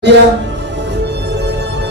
Ya,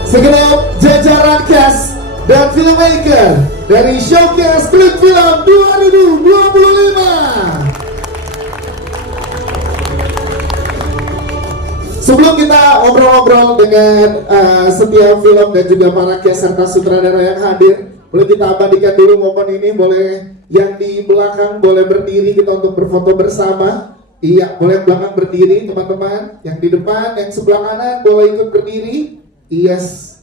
segenap jajaran cast dan filmmaker dari Showcase Klik Film 2025. Sebelum kita ngobrol-ngobrol dengan setiap film dan juga para cast serta sutradara yang hadir, boleh kita abadikan dulu momen ini. Boleh yang di belakang boleh berdiri kita untuk berfoto bersama. Iya, boleh belakang berdiri teman-teman. Yang di depan, yang sebelah kanan boleh ikut berdiri. Yes.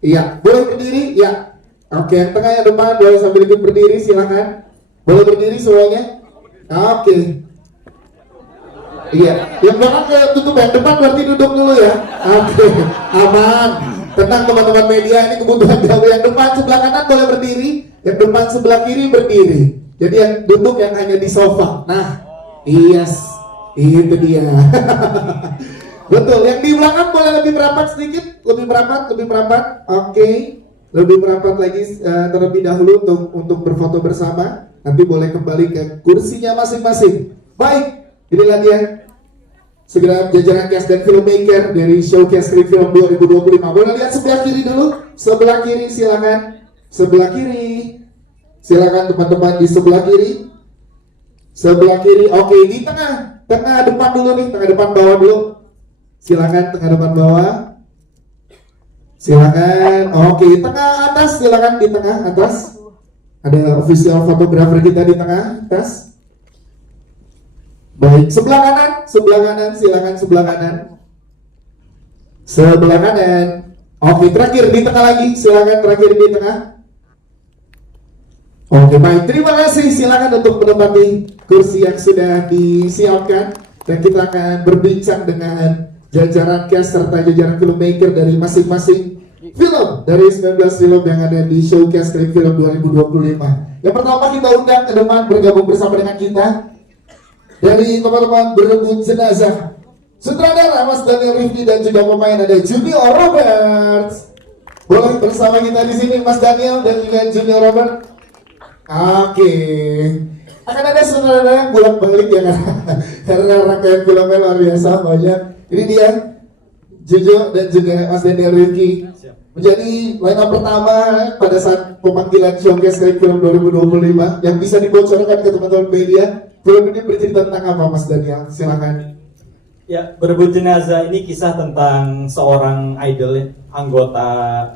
Iya, boleh berdiri? Ya. Oke, yang tengah yang depan boleh sambil ikut berdiri, silakan. Boleh berdiri semuanya? Oke. Iya, yang belakang tutup, yang depan berarti duduk dulu ya. Oke, aman. Tenang teman-teman media, ini kebutuhan gawe. Yang depan sebelah kanan boleh berdiri, yang depan sebelah kiri berdiri. Jadi yang duduk yang hanya di sofa. Nah, yes, itu dia. Betul, yang di belakang boleh lebih merapat sedikit, lebih merapat. Oke, lebih merapat lagi terlebih dahulu untuk berfoto bersama. Nanti boleh kembali ke kursinya masing-masing. Baik, inilah dia segera jajaran cast dan filmmaker dari Showcase Klik Film 2025. Boleh lihat sebelah kiri dulu, sebelah kiri silakan, sebelah kiri, silakan teman-teman di sebelah kiri. Sebelah kiri, oke, di tengah depan dulu nih, tengah depan bawah dulu. Silakan tengah depan bawah. Silakan, oke, tengah atas, silakan di tengah atas. Ada official fotografer kita di tengah atas. Baik, sebelah kanan, silakan sebelah kanan. Sebelah kanan. Oke, terakhir di tengah lagi, silakan terakhir di tengah. Oke, baik, terima kasih. Silakan untuk menempati kursi yang sudah disiapkan dan kita akan berbincang dengan jajaran cast serta jajaran filmmaker dari masing-masing film dari 19 film yang ada di Showcase Klik Film 2025. Yang pertama kita undang ke depan bergabung bersama dengan kita dari teman-teman Berebut Jenazah, sutradara Mas Daniel Rifki dan juga pemain ada Junior Robert. Boleh bersama kita di sini Mas Daniel dan juga Junior Robert. Oke, akan ada sutradara yang bolak-balik ya karena rangkaian filmnya luar biasa banyak. Ini dia Jojo dan juga Mas Daniel Rifki menjadi line up pertama pada saat pemanggilan Showcase Klik Film 2025 yang bisa dibocorkan ke teman-teman media. Film ini bercerita tentang apa Mas Daniel? Silakan. Ya, Berebut Jenazah ini kisah tentang seorang idol anggota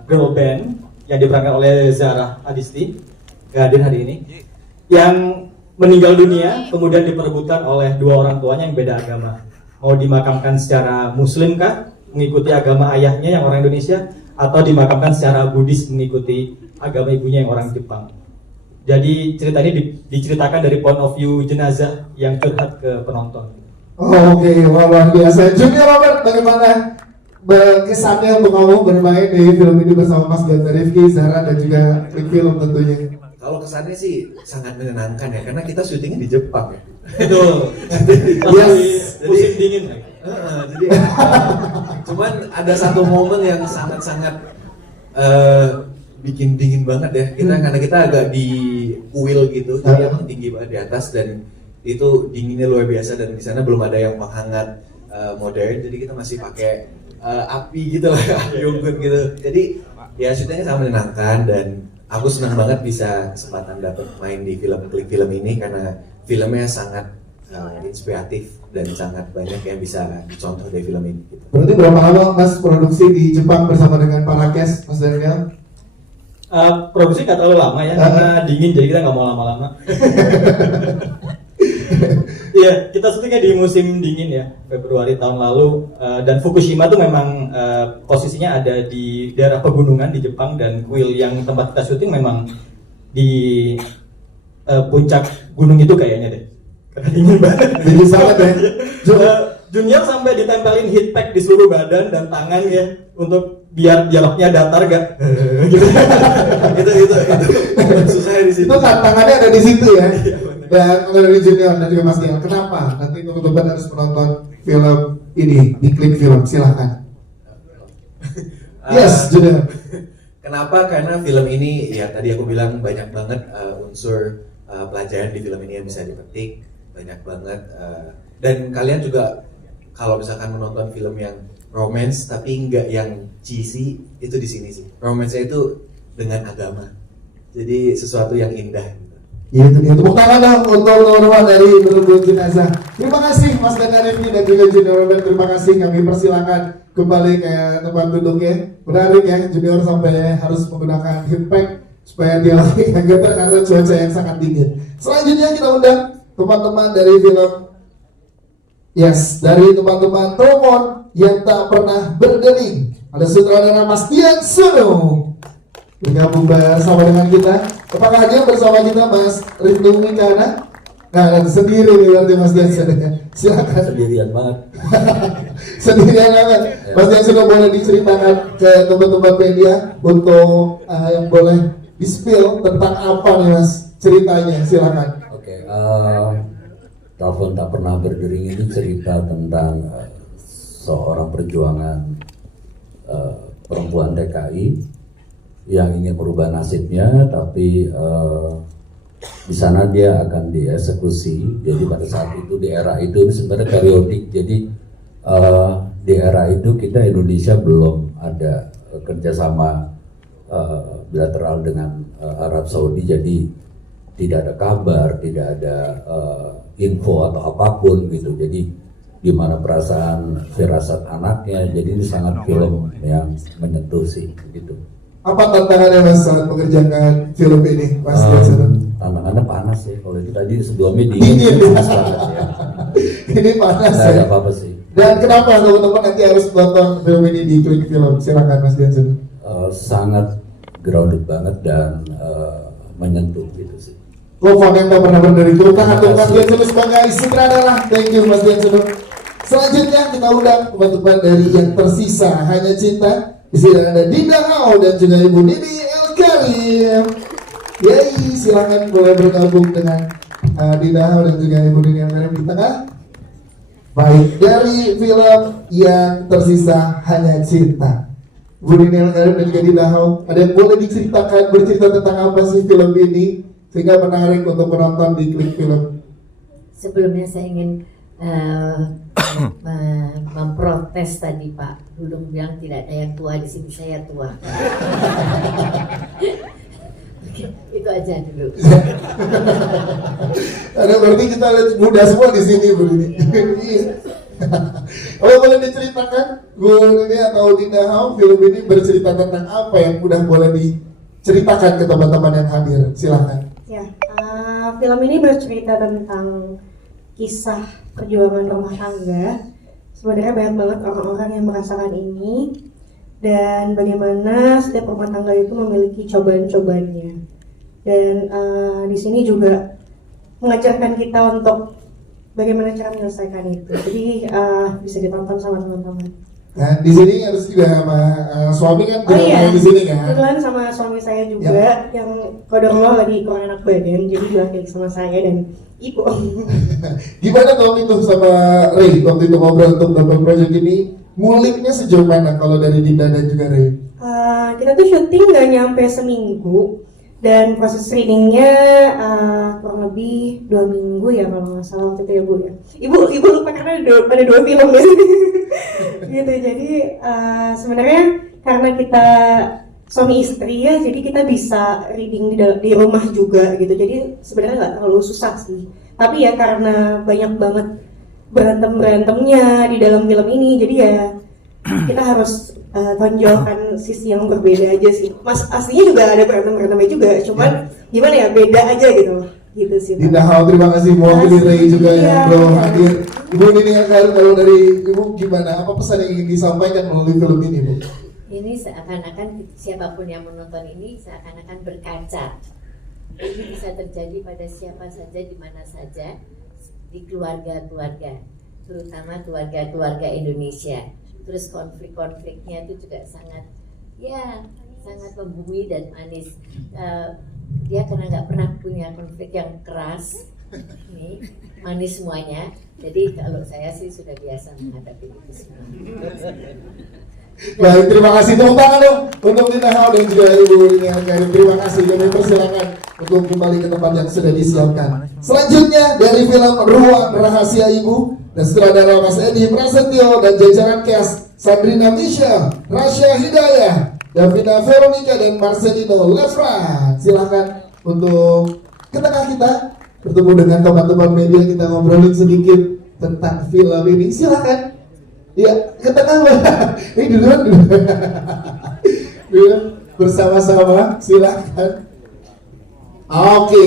girl band yang diperankan oleh Zara Adisti, hadir hari ini, yang meninggal dunia kemudian diperebutkan oleh dua orang tuanya yang beda agama. Mau dimakamkan secara Muslim kah, mengikuti agama ayahnya yang orang Indonesia, atau dimakamkan secara Buddhis mengikuti agama ibunya yang orang Jepang. Jadi cerita ini diceritakan dari point of view jenazah yang curhat ke penonton. Oke, luar biasa. Junior Robert, bagaimana kesannya untuk kamu bermain di film ini bersama Mas Daniel Rifki, Zara dan juga Klik Film tentunya? Kalau kesannya sih sangat menyenangkan ya, karena kita syutingnya di Jepang ya. Betul. Yes. Musim dingin. Jadi cuman ada satu momen yang sangat-sangat bikin dingin banget ya. Karena kita agak di kuil gitu, jadi emang tinggi banget di atas dan itu dinginnya luar biasa dan di sana belum ada yang penghangat modern, jadi kita masih pakai api gitu lah, api unggun gitu. Jadi ya syutingnya sangat menyenangkan dan aku senang banget bisa kesempatan dapat main di film Klik Film ini karena filmnya sangat inspiratif dan sangat banyak yang bisa dicontoh dari film ini. Berarti berapa lama Mas produksi di Jepang bersama dengan para cast, Mas Daniel? Produksi nggak terlalu lama ya, karena dingin jadi kita nggak mau lama-lama. Iya, kita syutingnya di musim dingin ya, Februari tahun lalu, dan Fukushima tuh memang posisinya ada di daerah pegunungan di Jepang dan kuil yang tempat kita syuting memang di puncak gunung itu kayaknya deh, karena dingin banget. Dingin banget ya. Junior sampai ditempelin heat pack di seluruh badan dan tangan ya untuk biar dialognya datar gak gitu. itu susah di situ. Itu tantangannya ada di situ ya. Dan dari Junior dan juga Mas Dian, kenapa nanti teman-teman harus menonton film ini di Klik Film? Silahkan. Yes, Junior. Kenapa? Karena film ini ya tadi aku bilang banyak banget unsur pelajaran di film ini yang bisa dipetik, banyak banget dan kalian juga kalau misalkan menonton film yang romance tapi nggak yang cheesy, itu di sini sih. Romance-nya itu dengan agama. Jadi sesuatu yang indah. Itu dia, tepuk tangan dong untuk teman-teman dari Berebut Jenazah. Terima kasih Mas dan Arifin dan juga Junior Robert. Terima kasih, kami persilakan kembali ke tempat duduknya. Menarik ya, Junior sampai harus menggunakan headpack supaya dia lagi agak karena cuaca yang sangat dingin. Selanjutnya kita undang teman-teman dari film dari teman-teman Telepon yang tak pernah bergeming. Ada sutradara Mas Dian Suno bergabung bersama dengan kita. Apakah hanya bersama kita Mas Rindu Mikana? Nah, sendiri nih berarti Mas Dian Suno. Silakan. Sendirian banget. Sendirian banget. Mas Dian Suno boleh diceritakan ke teman-teman media untuk yang boleh di-spill tentang apa nih Mas ceritanya? Silakan. Oke, Telepon Tak Pernah Berdering ini cerita tentang seorang perjuangan perempuan TKI yang ingin merubah nasibnya, tapi di sana dia akan dieksekusi. Jadi pada saat itu, di era itu sebenarnya periodik. Jadi di era itu kita Indonesia belum ada kerjasama bilateral dengan Arab Saudi. Jadi tidak ada kabar, tidak ada info atau apapun gitu. Jadi gimana perasaan firasat anaknya. Jadi ini sangat film yang menyentuh sih gitu. Apa tantangannya Mas saat mengerjakan film ini, Mas Dian? Tantangannya panas ya. Kalau itu tadi sebelumnya dingin, panas banget ya. Ini panas Nah, ya. ya apa-apa sih. Dan kenapa teman-teman nanti harus nonton film ini di Klik Film? Silakan Mas Dian. Sangat grounded banget dan menyentuh gitu sih. Telepon yang tak pernah berdiri. Tangan untuk Mas Dian sebagai sutradara. Thank you Mas Dian. Selanjutnya kita undang teman-teman dari yang tersisa Hanya Cinta. Di sini ada Dinda Hao dan juga Ibu Nini El-Karim. Yeay, silakan boleh bergabung dengan Dinda Hao dan juga Ibu Nini El-Karim di tengah. Baik, dari film yang tersisa Hanya Cinta, Ibu Nini El-Karim dan juga Dinda Hao, ada yang boleh diceritakan, bercerita tentang apa sih film ini sehingga menarik untuk penonton di Klik Film? Sebelumnya saya ingin memprotes tadi Pak Dudung bilang tidak ada yang tua, di sini saya tua. Oke, itu aja dulu. Ada berarti kita lihat muda semua di sini Bu Nini. Kalau boleh diceritakan Bu Nini atau Dinda Hao, film ini bercerita tentang apa yang udah boleh diceritakan ke teman-teman yang hadir? Silakan. Ya, film ini bercerita tentang kisah perjuangan rumah tangga. Sebenarnya banyak banget orang-orang yang merasakan ini dan bagaimana setiap rumah tangga itu memiliki cobaan-cobaannya. Dan di sini juga mengajarkan kita untuk bagaimana cara menyelesaikan itu. Jadi bisa ditonton sama teman-teman. Nah, di sini harus juga sama suami kan di sini kan. Kebetulan sama suami saya juga yang kodarullah lagi kurang enak badan, jadi diwakili sama saya dan ibu. Gimana waktu itu sama Ray waktu itu ngobrol untuk double project ini? Nguliknya sejauh mana kalau dari Dinda dan juga Ray? Kita tuh syuting nggak nyampe seminggu dan proses readingnya kurang lebih 2 minggu ya kalau nggak salah waktu itu ya Bu ya. Ibu lupa karena ada 2 film ya. Gitu, jadi sebenarnya karena kita suami istri ya, jadi kita bisa reading di rumah juga gitu. Jadi sebenarnya nggak terlalu susah sih. Tapi ya karena banyak banget berantemnya di dalam film ini, jadi ya kita harus tonjolkan sisi yang berbeda aja sih. Mas aslinya juga ada berantemnya juga, cuman gimana ya beda aja gitu sih. Dinda Hao, terima kasih mewakili Ray juga yang belum hadir. Ibu Nini El-Karim, kalau dari Ibu gimana? Apa pesan yang ingin disampaikan melalui film ini Bu? Ini seakan-akan siapapun yang menonton ini seakan-akan berkaca. Ini bisa terjadi pada siapa saja, di mana saja, di keluarga-keluarga, terutama keluarga-keluarga Indonesia. Terus konflik-konfliknya itu juga sangat membumi dan manis. Dia karena nggak pernah punya konflik yang keras, ini manis semuanya. Jadi kalau saya sih sudah biasa menghadapi itu semua. Baik, terima kasih. Tepuk tangan dong untuk Dinda Hao dan juga Ibu Nini El-Karim. Terima kasih dan persilakan untuk kembali ke tempat yang sudah disiapkan. Selanjutnya dari film Ruang Rahasia Ibu, dan sutradara Mas Edi Prasetyo dan jajaran cast Sandrina Misha, Rasya Hidayah, Davina Veronica dan Marcelino Lefran. Silakan untuk ke tengah kita bertemu dengan teman-teman media, kita ngobrolin sedikit tentang film ini. Silakan. Ya, ke tengah. Ini duluan. Dulu bersama-sama, silakan. Oke.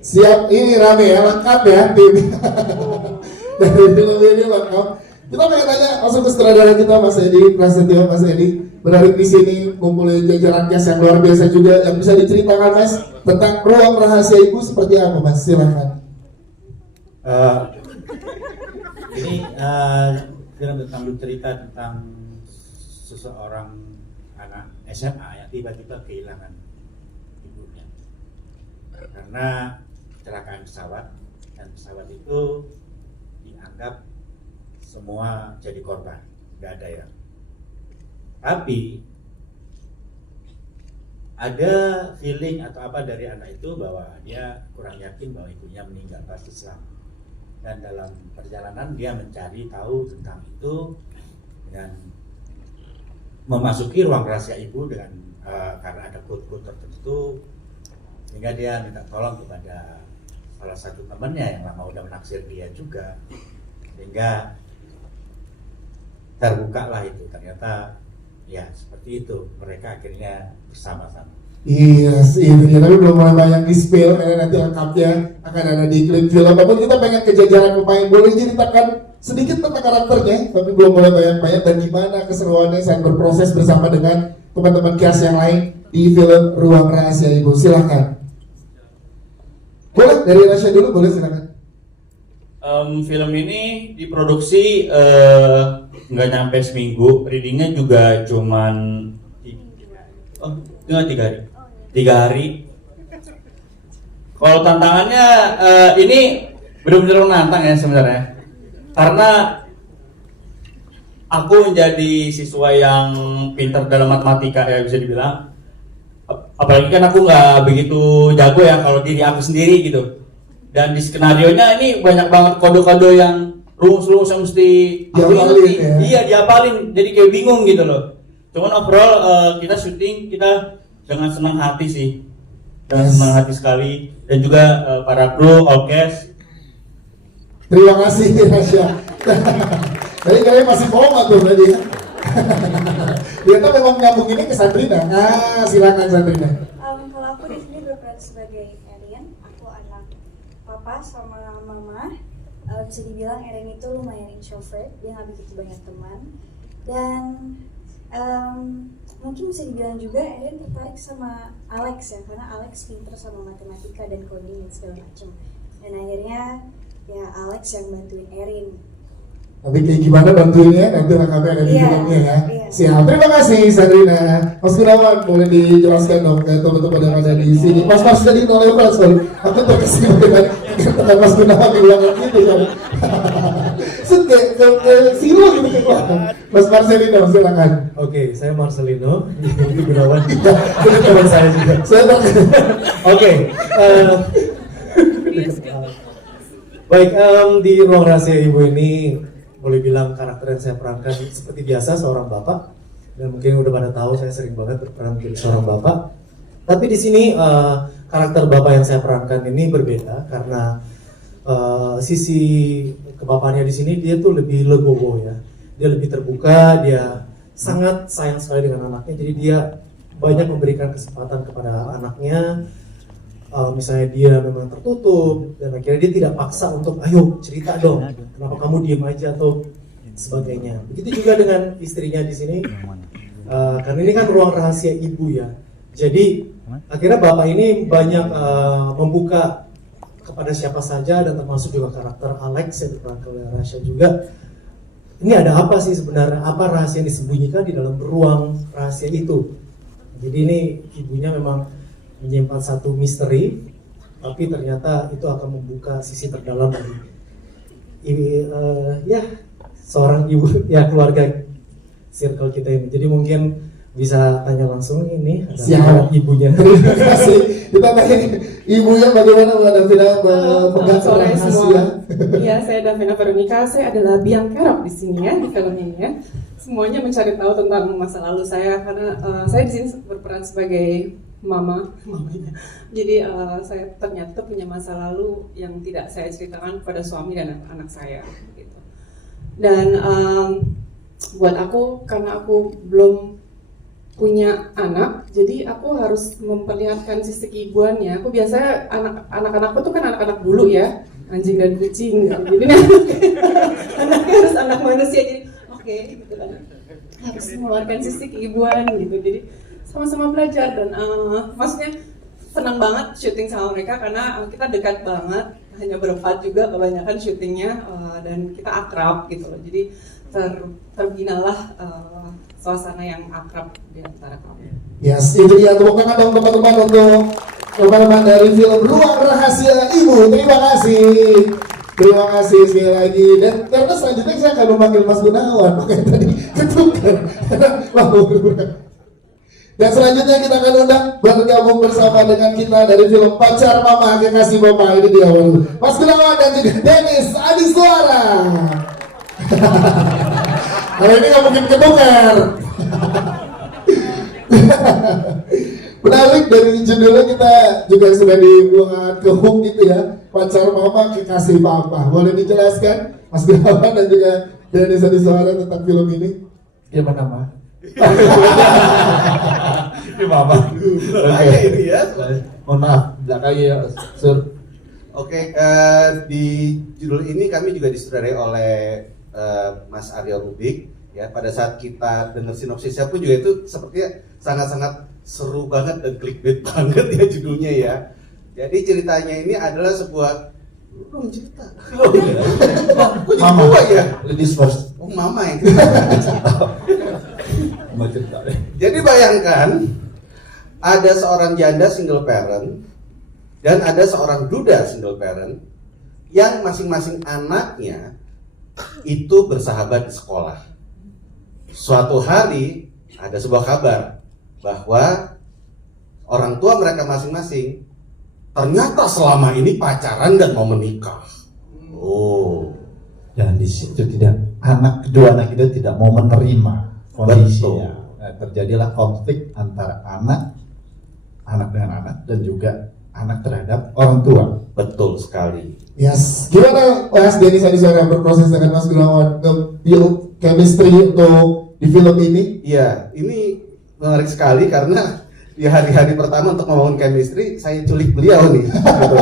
Siap, ini rame ya, lengkap ya tim. Dari film ini lengkap. Kita pengen tanya langsung ke sutradara kita Mas Edi Prasetyo. Mas Edi berada di sini ngumpulin jajaran cast yang luar biasa juga, yang bisa diceritakan Mas tentang Ruang Rahasia Ibu seperti apa Mas? Silakan. Ini film tentang cerita tentang seseorang anak SMA yang tiba-tiba kehilangan ibunya karena kecelakaan pesawat, dan pesawat itu dianggap semua jadi korban, nggak ada yang. Tapi ada feeling atau apa dari anak itu bahwa dia kurang yakin bahwa ibunya meninggal pas Islam. Dan dalam perjalanan dia mencari tahu tentang itu dengan memasuki ruang rahasia ibu dengan karena ada kode-kode tertentu, sehingga dia minta tolong kepada salah satu temannya yang lama udah menaksir dia juga, sehingga terbuka lah itu, ternyata ya seperti itu mereka akhirnya bersama-sama. Iya sih, itu tapi belum mulai banyak di spill karena nanti lengkapnya akan ada di klip film. Namun kita pengen ke jajaran pemain, boleh ceritakan sedikit tentang karakternya, tapi belum mulai banyak-banyak dan gimana keseruannya saat berproses bersama dengan teman-teman cast yang lain di film Ruang Rahasia Ibu. Silakan. Boleh dari Rasya dulu, boleh silakan. Film ini diproduksi nggak nyampe seminggu, readingnya juga cuman 3 hari. Kalau tantangannya ini benar-benar menantang ya sebenarnya, karena aku menjadi siswa yang pintar dalam matematika ya bisa dibilang. Apalagi kan aku nggak begitu jago ya kalau diri aku sendiri gitu. Dan di skenarionya ini banyak banget kode-kode yang rumus-rumus yang mesti aku ngerti. Ya. Iya, diapalin. Jadi kayak bingung gitu loh. Cuman overall kita syuting kita dengan senang hati sih. Dengan senang hati sekali, dan juga para kru, all cast. Terima kasih Rasya. Tadi kalian masih bohong tuh tadi ya. Ternyata memang nyambung ini ke Sandrina. Silakan Sandrina. Kalau aku di sini berperan sebagai Erin, aku anak papa sama mama. Bisa dibilang Erin itu lumayan introvert, dia nggak begitu banyak teman. Dan mungkin bisa dibilang juga Erin tertarik sama Alex ya, karena Alex pinter sama matematika dan coding dan segala macam. Dan akhirnya ya Alex yang bantuin Erin. Tapi kayak gimana bantuinnya nanti lengkapnya ada di filmnya ya. Siap, terima kasih Sandrina. Mas Gunawan boleh dijelaskan dong ke teman-teman yang ada di sini. Mas tadi noleh sorry, aku terkesima dengan Mas Gunawan bilang gitu kan. Ke silo gitu kan. Mas Marcelino silakan. Oke, saya Marcelino. Ini Gunawan. Itu teman saya juga. Oke. Baik, di Ruang Rahasia Ibu ini boleh bilang karakter yang saya perankan seperti biasa seorang bapak, dan mungkin udah pada tahu saya sering banget berperan menjadi seorang bapak. Tapi di sini karakter bapak yang saya perankan ini berbeda karena sisi kebapaannya di sini dia tuh lebih legowo ya, dia lebih terbuka, dia sangat sayang sekali dengan anaknya, jadi dia banyak memberikan kesempatan kepada anaknya. Misalnya dia memang tertutup dan akhirnya dia tidak paksa untuk ayo cerita dong, kenapa kamu diem aja atau sebagainya. Begitu juga dengan istrinya di sini, karena ini kan ruang rahasia ibu ya. Jadi akhirnya bapak ini banyak membuka kepada siapa saja, dan termasuk juga karakter Alex yang diperankan oleh Rasya juga. Ini ada apa sih sebenarnya, apa rahasia yang disembunyikan di dalam ruang rahasia itu. Jadi ini ibunya memang menyimpan satu misteri, tapi ternyata itu akan membuka sisi terdalam dari ya seorang ibu ya, keluarga circle kita ini. Jadi mungkin bisa tanya langsung ini ada Siap. ibunya. Terima kasih. Kita tanya ibunya bagaimana Mbak Davina memegang sore rahasia. semua. Iya, saya Davina Veronica. Saya adalah biang kerok di sini ya, di film ini ya. Semuanya mencari tahu tentang masa lalu saya karena saya di sini berperan sebagai mamanya. Jadi saya ternyata punya masa lalu yang tidak saya ceritakan kepada suami dan anak saya gitu. Dan buat aku, karena aku belum punya anak, jadi aku harus memperlihatkan sisi keibuannya. Aku biasanya anak-anakku tuh kan anak-anak bulu ya, anjing dan kucing gitu. Jadi anaknya harus anak manusia, jadi oke, gitu kan. Harus mengeluarkan sisi keibuan gitu. Jadi sama-sama belajar dan maksudnya senang banget syuting sama mereka karena kita dekat banget, hanya berempat juga kebanyakan syutingnya dan kita akrab gitu loh. Jadi terbinalah suasana yang akrab di antara kami. Yes, itu dia, tepuk tangan dong teman-teman untuk teman-teman dari film Ruang Rahasia Ibu. Terima kasih. Terima kasih sekali lagi. Dan karena selanjutnya saya akan memanggil Mas Gunawan, makanya tadi ketukar. Dan selanjutnya kita akan undang bergabung bersama dengan kita dari film Pacar Mama Kekasih Mama. Ini dia Mas Gunawan dan juga Dennis Adiswara. Kalau ini nggak mungkin ketukar. Menarik, dari judulnya kita juga sudah dibuat ke hook gitu ya, Pacar Mama Kekasih Papa. Boleh dijelaskan Mas Gunawan dan juga Dennis Adiswara tentang film ini? Gimana mah? Gimana? Oke, ini ya. Mohon maaf, belakangnya ya, Sur. Oke, di judul ini kami juga disutradarai oleh Mas Aryo Rubik. Ya, pada saat kita dengar sinopsisnya pun juga itu sepertinya sangat-sangat seru banget dan clickbait banget ya judulnya ya. Jadi ceritanya ini adalah sebuah cerita. Oh, ya. Kok jadi Mama. gua ya? Ladies first. Oh, mama yang Mau cerita deh. Jadi bayangkan ada seorang janda single parent dan ada seorang duda single parent yang masing-masing anaknya itu bersahabat di sekolah. Suatu hari ada sebuah kabar bahwa orang tua mereka masing-masing ternyata selama ini pacaran dan mau menikah. Oh, Dan di situ kedua anak itu tidak mau menerima kondisinya. Nah, terjadilah konflik antara anak dengan anak dan juga anak terhadap orang tua. betul sekali. Yes, gimana Mas Dennis Adiswara berproses dengan Mas Gunawan nge-build chemistry untuk di film ini? Iya, ini menarik sekali karena di hari-hari pertama untuk membangun chemistry, saya culik beliau nih. Gitu.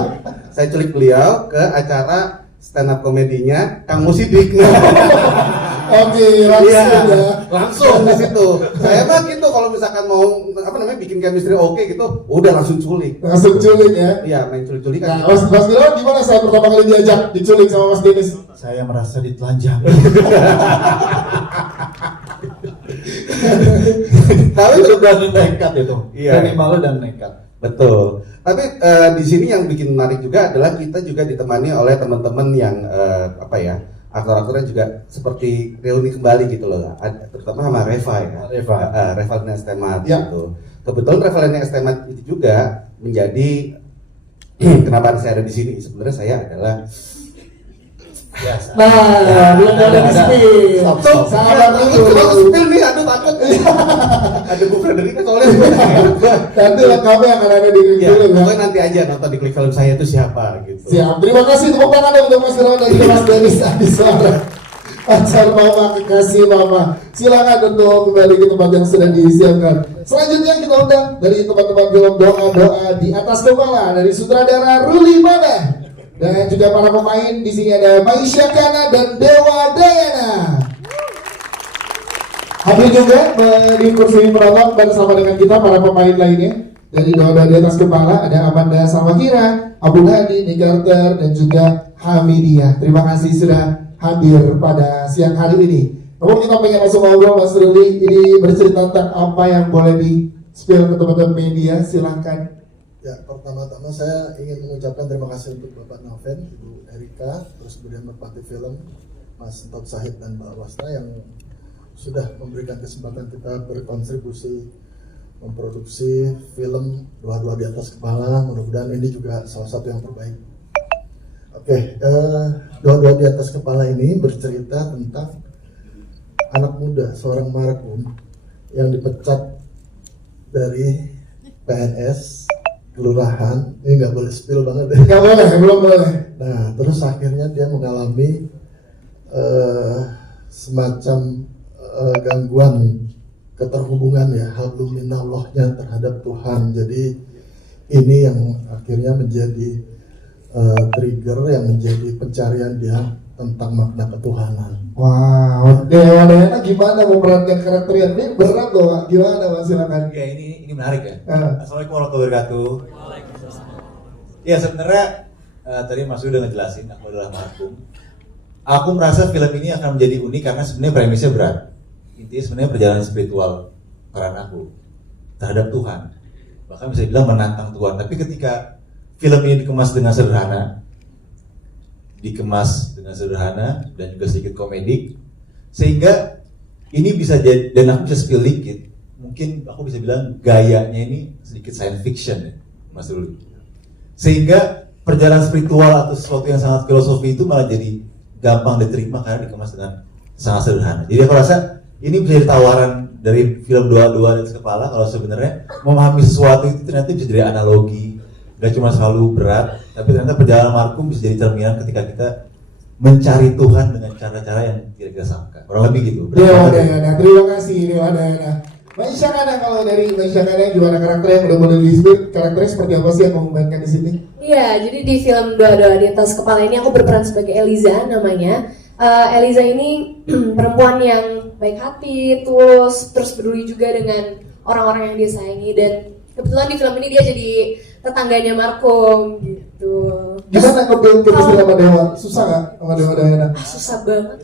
Saya culik beliau ke acara stand up komedinya Kang Musidik. Oke, langsung Iya, ya. langsung di situ. Saya mah gitu kalau misalkan mau bikin chemistry oke gitu, udah langsung culik. Langsung culik ya. Iya, main culik-culikan. Nah, Mas Gunawan gimana saat pertama kali diajak diculik sama Mas Dennis? Saya merasa ditelanjang. Tapi Itu berani nekat itu. Iya. Berani malu dan nekat. betul. Tapi di sini yang bikin menarik juga adalah kita juga ditemani oleh teman-teman yang aktor-aktornya juga seperti reuni kembali gitu loh. Terutama sama Reva ya. Reva. Revalina Estemat Ya. gitu. Kebetulan Revalina Estemat itu juga menjadi kenapa saya ada di sini. Sebenarnya saya adalah Nah, belum boleh di spill. Stop. Sabar kalau dulu. spill nih, aduh takut. Ada Bu Frederica soalnya. Nanti lengkapnya akan ada di Ya, film ya. pokoknya nanti aja nonton di klik film saya itu siapa gitu. Siap, terima kasih tepuk tangan dong untuk Mas Gunawan dan juga Mas Dennis Adiswara. Pacar Mama Kekasih Mama. Silakan untuk kembali ke tempat yang sudah disiapkan. Selanjutnya kita undang dari teman-teman film Doa-Doa di Atas Kepala dari sutradara Ruli Mana. Dan juga para pemain di sini ada Maisha Kana dan Dewa Dayana. Hadir juga di kursi penonton bersama dengan kita para pemain lainnya. Dari Doa-Doa di Atas Kepala ada Amanda Samahira, Abu Hadi, Nick Carter, dan juga Hamidia. Terima kasih sudah hadir pada siang hari ini. Namun kita pengen langsung ngobrol Mas Ruli, ini bercerita tentang apa yang boleh di-spill ke teman-teman media, silahkan. Ya, pertama-tama saya ingin mengucapkan terima kasih untuk Bapak Noven, Ibu Erika, terus kemudian Merpati Film, Mas Tot Sahid dan Mbak Wasna yang sudah memberikan kesempatan kita berkontribusi memproduksi film Dua-Dua di Atas Kepala. Mudah-mudahan ini juga salah satu yang terbaik. Oke, Dua-Dua di Atas Kepala ini bercerita tentang anak muda, seorang marhum yang dipecat dari PNS kelurahan. Ini nggak boleh spill banget deh. Nggak boleh, belum boleh. Nah, terus akhirnya dia mengalami semacam gangguan keterhubungan ya, hablum minallahnya terhadap Tuhan. Jadi ini yang akhirnya menjadi trigger yang menjadi pencarian dia tentang makna ketuhanan. Wow, Dewa Dayana gimana memerankan karakternya? Ini berat loh, Pak. Gimana Mas, silakan. Ya ini menarik ya. Assalamualaikum warahmatullahi wabarakatuh. Ya sebenarnya tadi Mas udah ngejelasin aku adalah marhum. Aku merasa film ini akan menjadi unik karena sebenarnya premisnya berat. Intinya sebenarnya perjalanan spiritual peran aku terhadap Tuhan. Bahkan bisa dibilang menantang Tuhan. Tapi ketika film ini dikemas dengan sederhana dan juga sedikit komedik, sehingga ini bisa jadi, dan aku bisa spill dikit, mungkin aku bisa bilang gayanya ini sedikit science fiction ya, Mas Ruli. Sehingga perjalanan spiritual atau sesuatu yang sangat filosofi itu malah jadi gampang diterima karena dikemas dengan sangat sederhana. Jadi aku rasa ini bisa jadi tawaran dari film Dua-Dua di Atas Kepala kalau sebenarnya memahami sesuatu itu ternyata bisa jadi analogi, gak cuma selalu berat, tapi ternyata perjalanan marhum bisa jadi cerminan ketika kita mencari Tuhan dengan cara-cara yang tidak kita sangka. Kurang lebih gitu. Dewa Dayana, terima kasih Dewa Dayana. Mbak Isyakana, kalau dari Mbak Isyakana gimana karakter yang udah boleh di-spill? Karakternya seperti apa sih yang mau memainkan di sini? Iya, jadi di film Dua-Dua di Atas Kepala ini aku berperan sebagai Eliza namanya. Eliza ini perempuan yang baik hati, terus peduli juga dengan orang-orang yang dia sayangi, dan kebetulan di film ini dia jadi tetangganya Markom gitu. Gimana nge-build chemistry sama Dewa? Susah nggak sama Dewa Dayana? Susah banget.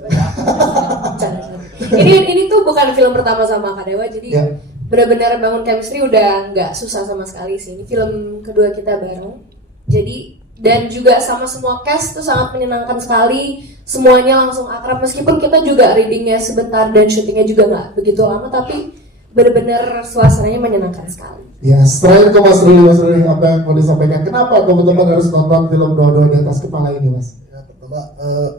ini tuh bukan film pertama sama Kak Dewa, jadi benar-benar bangun chemistry udah nggak susah sama sekali sih. Ini film kedua kita bareng. Jadi dan juga sama semua cast tuh sangat menyenangkan sekali, semuanya langsung akrab meskipun kita juga readingnya sebentar dan syutingnya juga nggak begitu lama, tapi benar-benar suasananya menyenangkan sekali. Ya, terakhir ke Mas Ruli, apa yang mau disampaikan? Kenapa teman-teman harus nonton film Dua-Dua di Atas Kepala ini, Mas? Ya, pertama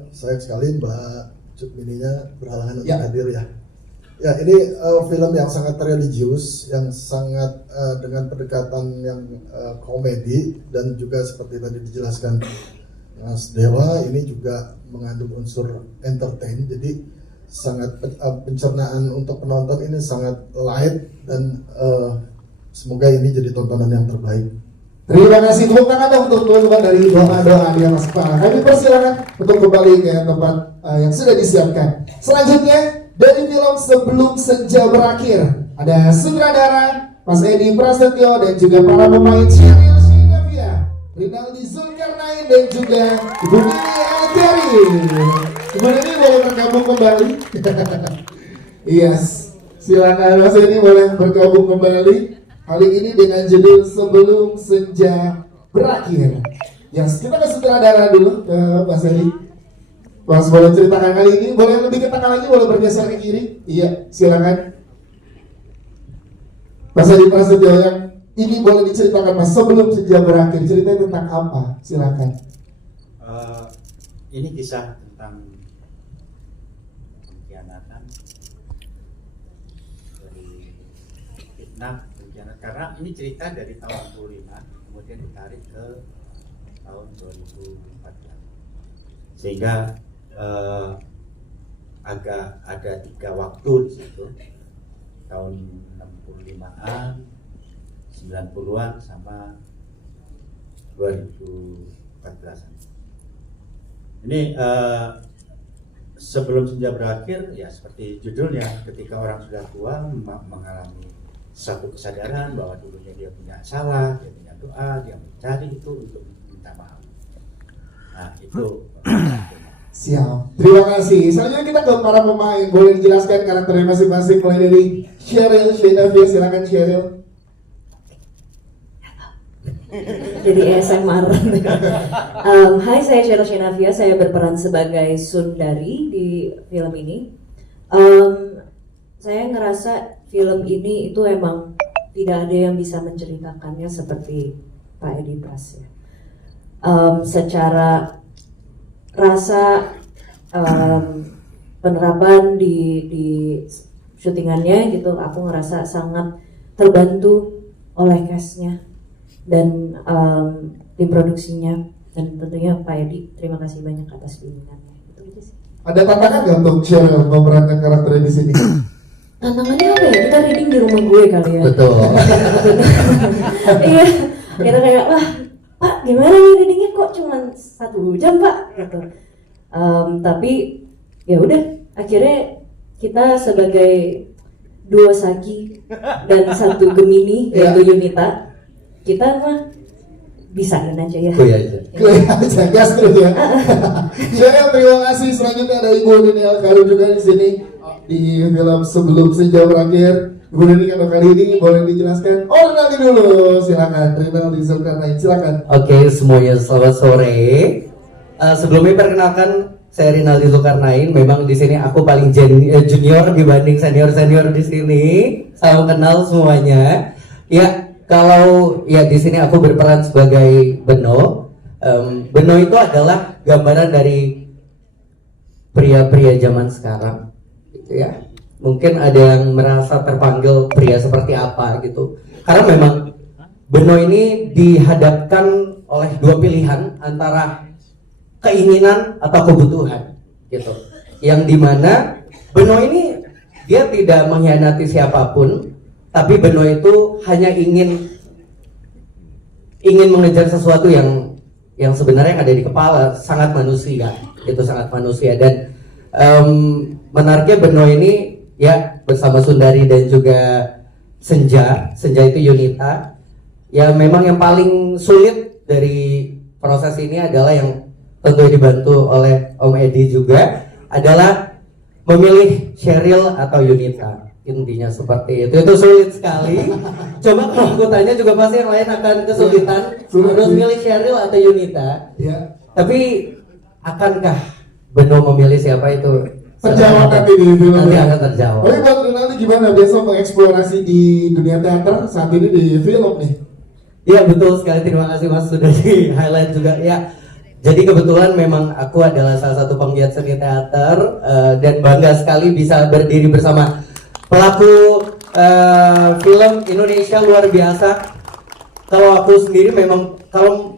sayang sekali Mbak Cukmininya berhalangan untuk hadir ya. Ya, ini film yang sangat religius, yang sangat dengan pendekatan yang komedi, dan juga seperti tadi dijelaskan Mas Dewa, ini juga mengandung unsur entertain. Jadi sangat pencernaan untuk penonton ini sangat light, dan semoga ini jadi tontonan yang terbaik. Terima kasih, tepuk tangan dong untuk teman-teman dari Doa-Doa di Atas Kepala. Kami persilakan untuk kembali ke tempat yang sudah disiapkan. Selanjutnya dari film Sebelum Senja Berakhir, ada sutradara Mas Edi Prasetyo dan juga para pemain Sheryl Sheinafia, Rinaldi Zulkarnain dan juga Ibu Nini Alteri. Ibu Nini boleh bergabung kembali. Yes, silakan Mas Edi boleh bergabung kembali. Kali ini dengan judul Sebelum Senja Berakhir. Yes, kita ke sutradara dulu, ke Mas Edi. Mas boleh ceritakan kali ini, boleh lebih ke tengah lagi, boleh bergeser ke kiri. Iya, silakan. Mas Edi Prasetyo, yang ini boleh diceritakan Mas Sebelum Senja Berakhir. Ceritanya tentang apa? Silakan. Ini kisah tentang pengkhianatan, dari fitnah, pengkhianat. Karena ini cerita dari tahun 65, kemudian ditarik ke tahun 2014, sehingga agak ada 3 waktu di situ, tahun 65-an, 90-an sama 2014-an. Ini Sebelum Senja Berakhir ya seperti judulnya, ketika orang sudah tua mengalami satu kesadaran bahwa dulunya dia punya salah, dia punya doa, dia mencari itu untuk minta maaf. Nah itu. Siap, terima kasih. Selanjutnya kita ke para pemain. Boleh dijelaskan karakternya masing-masing, mulai dari Sheryl Sheinafia. Silakan Sheryl. Jadi ASMR. Hai, saya Sheryl Sheinafia. Saya berperan sebagai Sundari di film ini. saya ngerasa film ini itu emang tidak ada yang bisa menceritakannya seperti Pak Edi Pras ya. Secara rasa penerapan di syutingannya gitu, aku ngerasa sangat terbantu oleh castnya dan tim produksinya, dan tentunya Pak Edi, terima kasih banyak atas bimbingannya. Itu aja sih. Ada tantangan nggak untuk Cheryl memerankan karakternya di sini? Tantangannya apa ya? Kita reading di rumah gue kali ya. Betul. Iya, kita kayak wah Pak gimana nih readingnya kok cuma 1 jam Pak gitu. Tapi ya udah akhirnya kita sebagai 2 Sagi dan 1 Gemini yaitu Yunita, kita mah bisain aja ya. Kuy aja. Gas terus ya. Cheryl, terima kasih. Selanjutnya ada Ibu Nini Alkaru juga di sini di film Sebelum Senja Berakhir. Ibu Nini kalau kali ini boleh dijelaskan? Oh, nanti dulu, silakan. Rinaldi Zulkarnain, silakan. Oke, semuanya selamat sore. Sebelumnya perkenalkan, saya Rinaldi Zulkarnain. Memang di sini aku paling junior dibanding senior di sini. Salam kenal semuanya. Ya, kalau ya di sini aku berperan sebagai Beno. Beno itu adalah gambaran dari pria-pria zaman sekarang, gitu ya. Mungkin ada yang merasa terpanggil pria seperti apa gitu. Karena memang Beno ini dihadapkan oleh 2 pilihan antara keinginan atau kebutuhan, gitu. Yang dimana Beno ini dia tidak mengkhianati siapapun, tapi Beno itu hanya ingin mengejar sesuatu yang sebenarnya ada di kepala, sangat manusia, itu sangat manusia. Dan menariknya Beno ini ya bersama Sundari dan juga Senja itu Yunita. Ya memang yang paling sulit dari proses ini adalah yang tentu dibantu oleh Om Edi juga, adalah memilih Cheryl atau Yunita. Intinya seperti itu sulit sekali. Coba kalau aku tanya juga pasti yang lain akan kesulitan harus milih Cheryl atau Yunita. Tapi akankah Beno memilih siapa itu? Terjawab nanti di film. Nanti akan terjawab. Oke, buat Rinaldi gimana besok mengeksplorasi di dunia teater, saat ini di film nih? Iya betul sekali, terima kasih Mas sudah di highlight juga ya. Jadi kebetulan memang aku adalah salah satu penggiat seni teater dan bangga sekali bisa berdiri bersama pelaku film Indonesia luar biasa. Kalau aku sendiri memang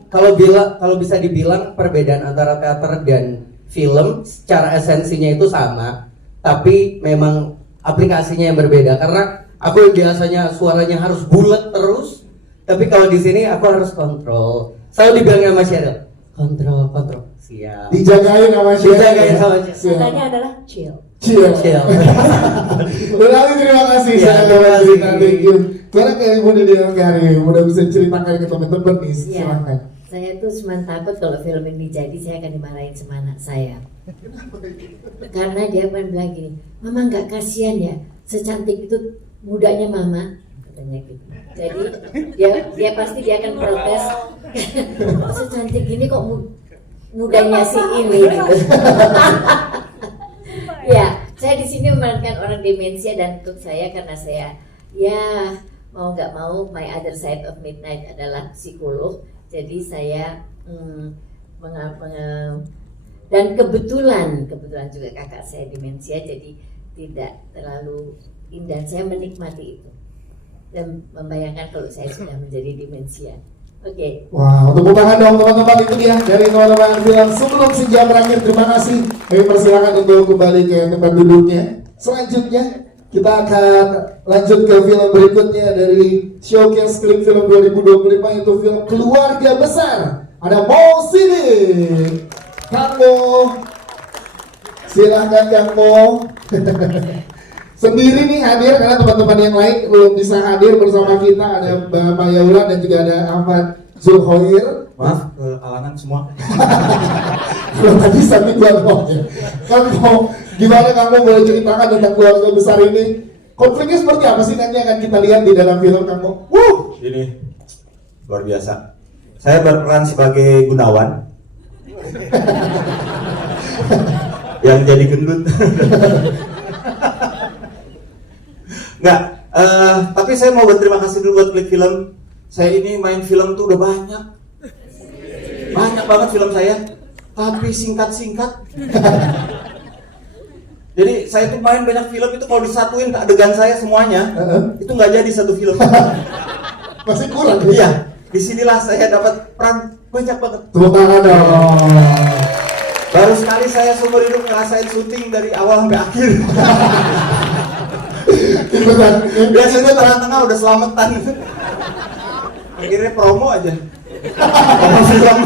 kalau bisa dibilang perbedaan antara teater dan film secara esensinya itu sama, tapi memang aplikasinya yang berbeda. Karena aku yang biasanya suaranya harus bulat terus, tapi kalau di sini aku harus kontrol. Selalu dibilang sama Cheryl, kontrol, siap. Dijagain sama Cheryl. Dijagain sama Cheryl. Katanya adalah chill. Rinaldi, terima kasih. Terima kasih. Thank you. Sekarang kayak Ibu Nini Alkaru, udah bisa ceritakan ke teman-teman nih, silakan. Saya tuh cuma takut kalau film ini jadi saya akan dimarahin sama anak saya. Karena dia akan bilang gini, Mama nggak kasihan ya, secantik itu mudanya Mama, katanya gitu. Jadi dia pasti dia akan protes. Secantik gini kok mudanya si ini gitu. Ya, saya di sini memerankan orang demensia, dan untuk saya karena saya ya mau nggak mau my other side of midnight adalah psikolog. Jadi saya dan kebetulan juga kakak saya demensia, jadi tidak terlalu indah. Saya menikmati itu dan membayangkan kalau saya sudah menjadi demensia. Oke. Wow, tepuk tangan dong teman-teman, itu dia dari teman-teman film Sebelum Senja Berakhir. Terima kasih. Kami persilakan untuk kembali ke tempat duduknya. Selanjutnya kita akan lanjut ke film berikutnya dari Showcase Klip Film 2025, yaitu film Keluarga Besar. Ada Mo Sidik, Kang Mo, silahkan Kang Mo. Sendiri nih hadir karena teman-teman yang lain belum bisa hadir bersama kita. Ada Mbak Mayaula dan juga ada Ahmad Zulkhoir. Maaf, kehalangan semua. Kalau tadi sampai gua ngomongnya, Kang Mo, gimana kamu boleh ceritakan tentang keluarga besar ini? Konfliknya seperti apa sih nanti akan kita lihat di dalam film Kang Mo? Ini luar biasa. Saya berperan sebagai Gunawan yang jadi gendut. Enggak, tapi saya mau berterima kasih dulu buat Klik Film. Saya ini main film tuh udah banyak banget film saya, tapi singkat-singkat. Jadi saya tuh main banyak film itu kalau disatuin adegan saya semuanya, itu nggak jadi satu film. Masih kurang. Iya, disinilah saya dapat peran banyak banget. Tepuk tangan dong. Baru sekali saya seumur hidup ngerasain syuting dari awal sampai akhir. Biasanya tengah-tengah udah selamatan. Akhirnya promo aja. Promo film.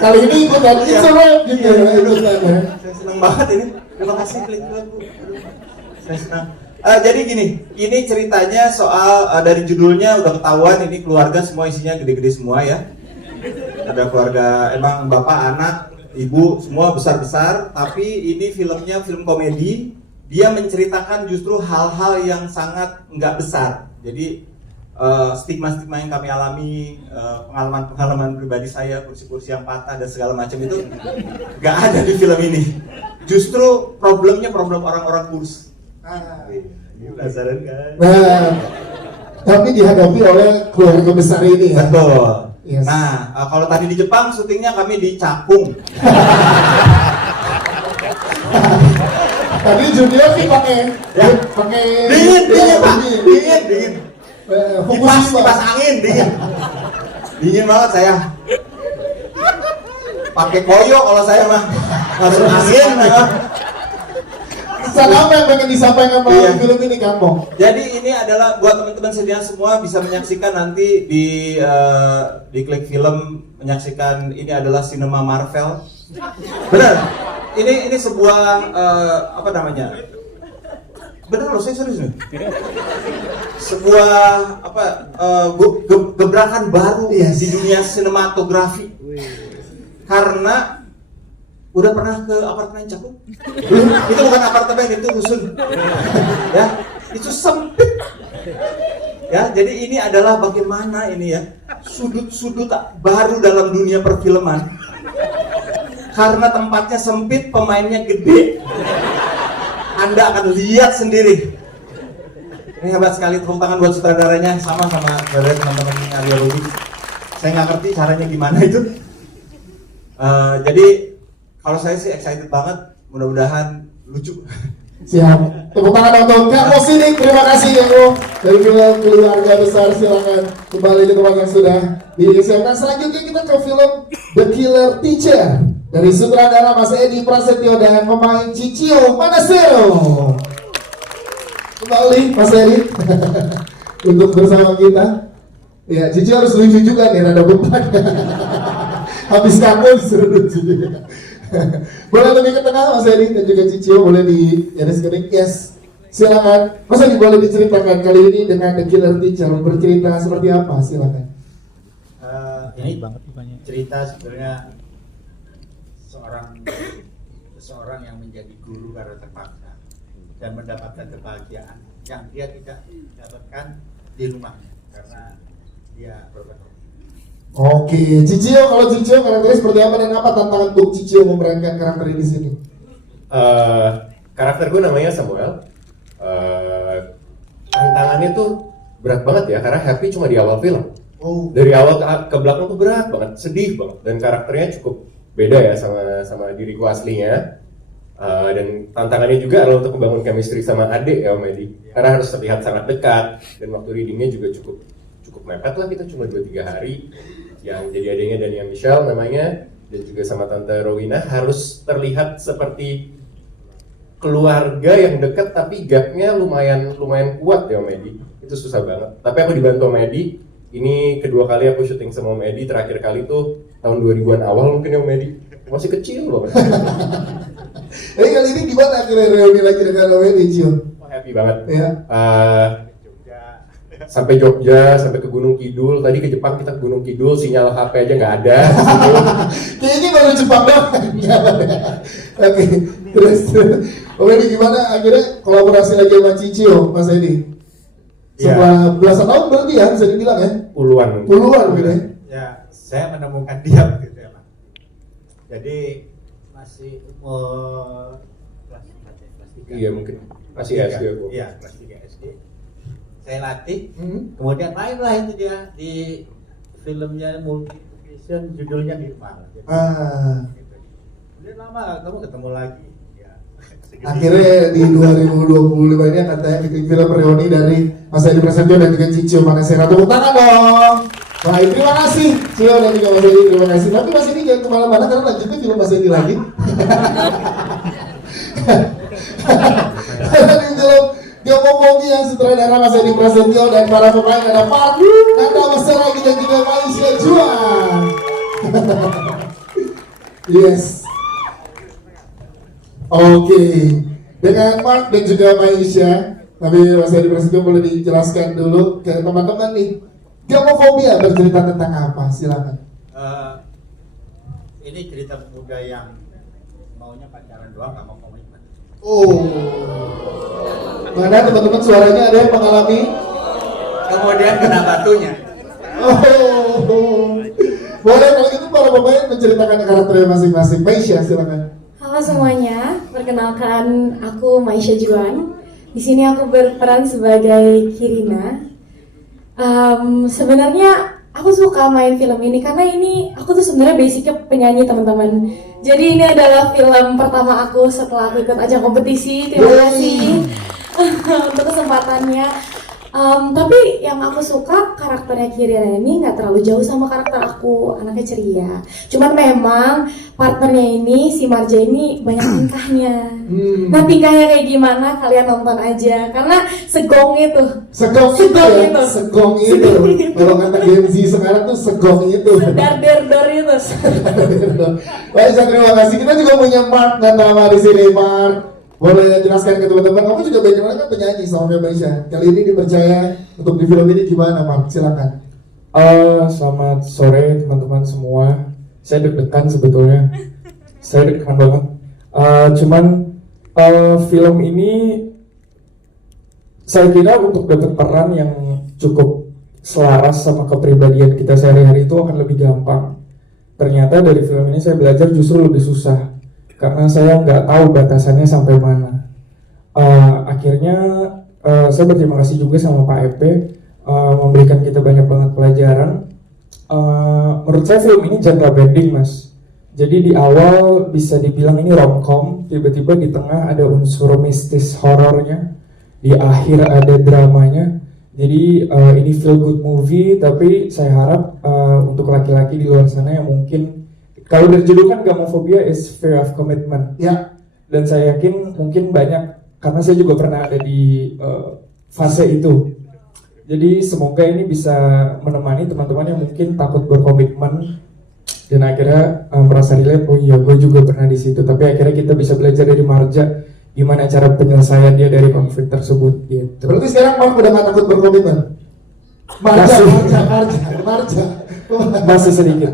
Kali ini ikutan semua gitu ya, ikutan ya. Saya senang banget ini. Terima kasih Klik Film. Saya senang. Jadi gini, ini ceritanya soal dari judulnya udah ketahuan ini keluarga semua isinya gede-gede semua ya. Ada keluarga emang bapak, anak, ibu semua besar-besar, tapi ini filmnya film komedi. Dia menceritakan justru hal-hal yang sangat nggak besar. Jadi stigma-stigma yang kami alami, pengalaman-pengalaman pribadi saya, kursi-kursi yang patah dan segala macam itu nggak ada di film ini. Justru problemnya problem orang-orang kurus. Ini penasaran kan? Nah, tapi dihadapi oleh keluarga besar ini ya. Betul. Yes. Nah, kalau tadi di Jepang syutingnya kami di Cakung. Tadi Junior sih pakai dingin Pak, dingin. Kipas angin dingin banget saya. Pakai koyo kalau saya mah masuk angin. Pesan apa yang pengen disampaikan melalui film ini Kang? Jadi ini adalah buat teman-teman sedia semua bisa menyaksikan nanti di Klik Film, menyaksikan ini adalah sinema Marvel. Benar. Ini sebuah apa namanya? Benar loh, saya serius nih. Sebuah gebrakan baru di dunia sinematografi. Karena udah pernah ke apartemen Cakung? Itu bukan apartemen, itu rusun. Ya, itu sempit. Ya, jadi ini adalah bagaimana ini ya, sudut-sudut baru dalam dunia perfilman. Karena tempatnya sempit, pemainnya gede. Anda akan lihat sendiri. Ini hebat sekali, tepuk tangan buat sutradaranya, sama teman-teman Arya Rudi. Saya nggak ngerti caranya gimana itu. Jadi kalau saya sih excited banget, mudah-mudahan lucu. Siap. Tepuk tangan untuk Kang Mosidik. Terima kasih ya Bu. Dari film Keluarga Besar, silakan kembali ke tempat yang sudah disiapkan. Selanjutnya kita ke film The Killer Teacher dari sutradara Mas Edi Prasetyo dan pemain Cicio Manasero. Kembali Mas Edi untuk bersama kita. Ya, Cicio harus lucu juga nih, rada beban. Habis kangen suruh lucu juga. Boleh lebih ke tengah Mas Edi dan juga Cicio, boleh di garis kening. Yes, silakan. Mas Edi boleh diceritakan kali ini dengan The Killer Teacher bercerita seperti apa? Silakan. Ini cerita sebenarnya seseorang yang menjadi guru karena terpaksa dan mendapatkan kebahagiaan yang dia tidak dapatkan di rumahnya karena dia berobat. Oke, Cicio, kalau Cicio karakternya seperti apa dan apa tantangan untuk Cicio memerankan karakter ini di sini? Karakter gue namanya Samuel. Tantangannya tuh berat banget ya karena happy cuma di awal film. Dari awal ke belakang tuh berat banget, sedih banget dan karakternya cukup beda ya sama diriku aslinya. Dan tantangannya juga adalah untuk membangun chemistry sama adik ya Om Edi. Karena harus terlihat sangat dekat dan waktu readingnya juga cukup mepet lah, kita cuma 2-3 hari. Yang jadi adiknya Dania Michelle namanya, dan juga sama Tante Rowena harus terlihat seperti keluarga yang dekat tapi gapnya lumayan kuat ya Om Edi. Itu susah banget. Tapi aku dibantu Om Edi. Ini kedua kali aku syuting sama Om Edi. Terakhir kali tuh tahun 2000-an awal mungkin ya Om Edi. Masih kecil banget. Jadi kali ini gimana akhirnya reuni lagi dengan Om Edi, Cio? Happy banget. Ya. Sampai Jogja, sampai ke Gunung Kidul. Tadi ke Jepang kita ke Gunung Kidul, sinyal HP aja nggak ada. Kayaknya baru Jepang doang. Oke, terus Om Edi gimana akhirnya kolaborasi lagi sama Cicio, Mas Edi? Setelah belasan tahun berarti ya, bisa dibilang ya? Puluhan gitu ya? Ya, saya menemukan dia gitu ya Pak. Jadi masih kelas 3. Iya mungkin masih SD aku. Iya, kelas 3 SD. saya latih, kemudian mainlah itu dia di filmnya Multivision, judulnya Nirmal. Kemudian lama ketemu lagi. Ya, akhirnya di 2025 ini katanya bikin film reuni dari Mas Edi Prasetyo dan juga Cicio Manasera. Tepuk tangan dong. Baik, terima kasih Cio dan juga Mas Edi, terima kasih. Tapi Mas Edi jangan kemana-mana karena lanjutnya film Mas Edi lagi. Karena di film Gemomogi yang sutradara Mas Edi Prasetyo dan para pemain ada Pak Nanda Maseragi dan juga Malaysia Juan. Yes. Oke, dengan Mark dan juga Malaysia, tapi Mas Edi Prasetyo boleh dijelaskan dulu ke teman-teman nih. Gamofobia bercerita tentang apa? Silakan. Ini cerita pemuda yang maunya pacaran doang, gak mau komitmen. Oh, mana teman-teman suaranya ada yang mengalami? Kemudian kena batunya. Oh, boleh kalau gitu para pemain menceritakan karakternya masing-masing. Maisha, silakan. Halo semuanya, perkenalkan aku Maisha Juan. Di sini aku berperan sebagai Kirina. Sebenarnya aku suka main film ini karena ini aku tuh sebenarnya basicnya penyanyi teman-teman. Jadi ini adalah film pertama aku setelah aku ikut ajang kompetisi. Terima kasih untuk kesempatannya. Tapi yang aku suka karakternya Kirina ini nggak terlalu jauh sama karakter aku, anaknya ceria. Cuman memang partnernya ini si Marja ini banyak tingkahnya. Nah tingkahnya kayak gimana kalian nonton aja karena segong itu. Segong itu. Kalau kata Gen Z sekarang tuh segong itu. Sedar-der-dor itu. Baik, terima kasih. Kita juga punya Mark dan nama di sini, Mark. Boleh jelaskan ke teman-teman, kamu juga bagaimana kan penyanyi sama kayak Maisha. Kali ini dipercaya untuk di film ini gimana, Mark? Silakan. Selamat sore teman-teman semua. Saya deg-degan sebetulnya. Saya deg-degan banget. Cuman film ini saya kira untuk dapat peran yang cukup selaras sama kepribadian kita sehari-hari itu akan lebih gampang. Ternyata dari film ini saya belajar justru lebih susah. Karena saya nggak tahu batasannya sampai mana. Akhirnya saya berterima kasih juga sama Pak Epe memberikan kita banyak banget pelajaran. Menurut saya film ini genre bending, Mas. Jadi di awal bisa dibilang ini romcom, tiba-tiba di tengah ada unsur mistis horornya, di akhir ada dramanya. Jadi ini feel good movie, tapi saya harap untuk laki-laki di luar sana yang mungkin kalau dari judul kan gamophobia is fear of commitment. Ya. Dan saya yakin mungkin banyak karena saya juga pernah ada di fase itu. Jadi semoga ini bisa menemani teman-teman yang mungkin takut berkomitmen dan akhirnya merasa relate. Oh iya, gue juga pernah di situ. Tapi akhirnya kita bisa belajar dari Marja gimana cara penyelesaian dia dari konflik tersebut. Gitu. Berarti sekarang Mark udah gak takut berkomitmen? Marja. Masih sedikit.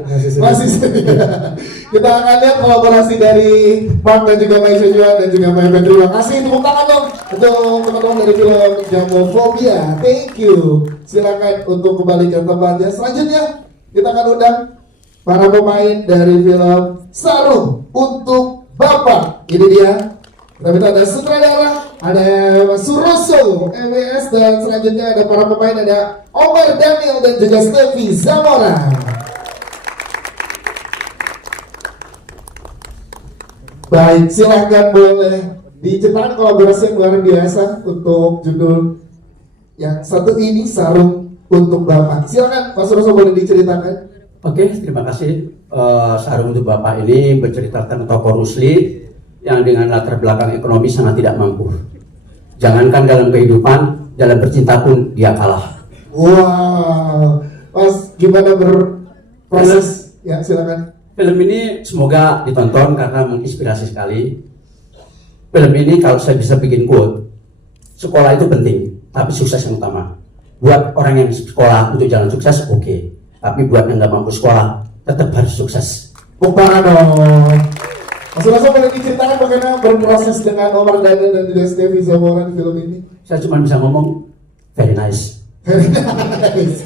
Kita akan lihat kolaborasi dari Mark dan juga Maisha Juan dan juga Mbak. Terima kasih, tepuk tangan dong untuk teman-teman dari film Gamophobia. Thank you. Silakan untuk kembali ke tempatnya. Selanjutnya kita akan undang para pemain dari film Sarung untuk Bapak. Ini dia. Kita minta ada sutradara, ada Mas Suroso, MWS, dan selanjutnya ada para pemain, ada Omar Daniel dan juga Steffi Zamora. Baik, silahkan boleh diceritakan kolaborasi yang luar biasa untuk judul yang satu ini, Sarung untuk Bapak. Silahkan Mas Suroso boleh diceritakan. Oke, terima kasih. Sarung untuk Bapak ini berceritakan tokoh Rusli yang dengan latar belakang ekonomi sangat tidak mampu. Jangankan dalam kehidupan, dalam bercinta pun dia kalah. Wow, Mas gimana berproses? Ya, silakan. Film ini semoga ditonton karena menginspirasi sekali. Film ini kalau saya bisa bikin quote, sekolah itu penting, tapi sukses yang utama. Buat orang yang sekolah untuk jalan sukses, oke. Tapi buat yang nggak mampu sekolah, tetap harus sukses. Bukan dong. Mas Suroso boleh diceritakan bagaimana berproses dengan Omar Daniel dan juga Steffi Zamora di film ini? Saya cuma bisa ngomong very nice. Very nice.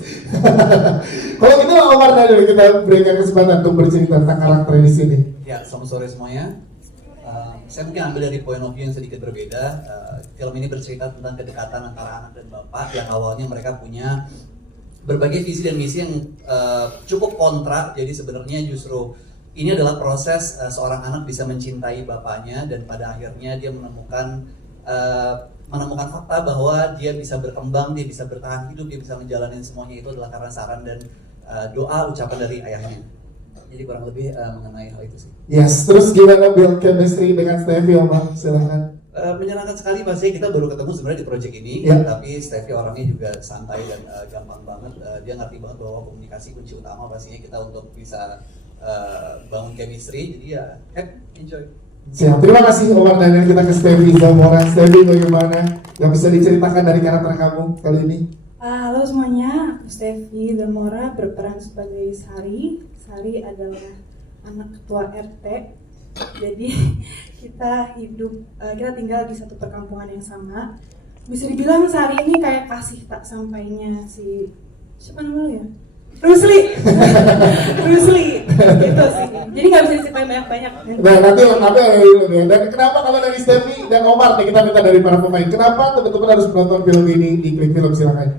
Kalau gitu Omar Daniel kita berikan kesempatan untuk bercerita tentang karakter di sini. Ya, selamat sore semuanya. Saya mungkin ambil dari point of view yang sedikit berbeda. Film ini bercerita tentang kedekatan antara anak dan bapak yang awalnya mereka punya berbagai visi dan misi yang cukup kontra. Jadi sebenarnya justru ini adalah proses seorang anak bisa mencintai bapaknya dan pada akhirnya dia menemukan fakta bahwa dia bisa berkembang, dia bisa bertahan hidup, dia bisa menjalani semuanya itu adalah karena saran dan doa ucapan dari ayahnya. Jadi kurang lebih mengenai hal itu sih. Yes, terus gimana build chemistry dengan Stevie, Om? Silahkan. Menyenangkan sekali, pasti kita baru ketemu sebenarnya di project ini, tapi Stevie orangnya juga santai dan gampang banget. Dia ngerti banget bahwa komunikasi kunci utama pastinya kita untuk bisa bangun chemistry. Jadi ya, enjoy. Siap, terima kasih Omar dan kita ke Stevie Zamora. Stevie, bagaimana yang bisa diceritakan dari karakter kamu kali ini? Halo semuanya, aku Stevie Zamora berperan sebagai Sari. Sari adalah anak ketua RT. Jadi kita tinggal di satu perkampungan yang sama. Bisa dibilang Sari ini kayak kasih tak sampainya si siapa namanya ya? Rusli, gitu sih. Jadi nggak bisa diceritain banyak-banyak. Nah, nanti lengkapnya dulu ya. Dan kenapa kalau dari Stevie dan Omar nih kita minta dari para pemain, kenapa teman-teman harus menonton film ini di Klik Film? Silakan.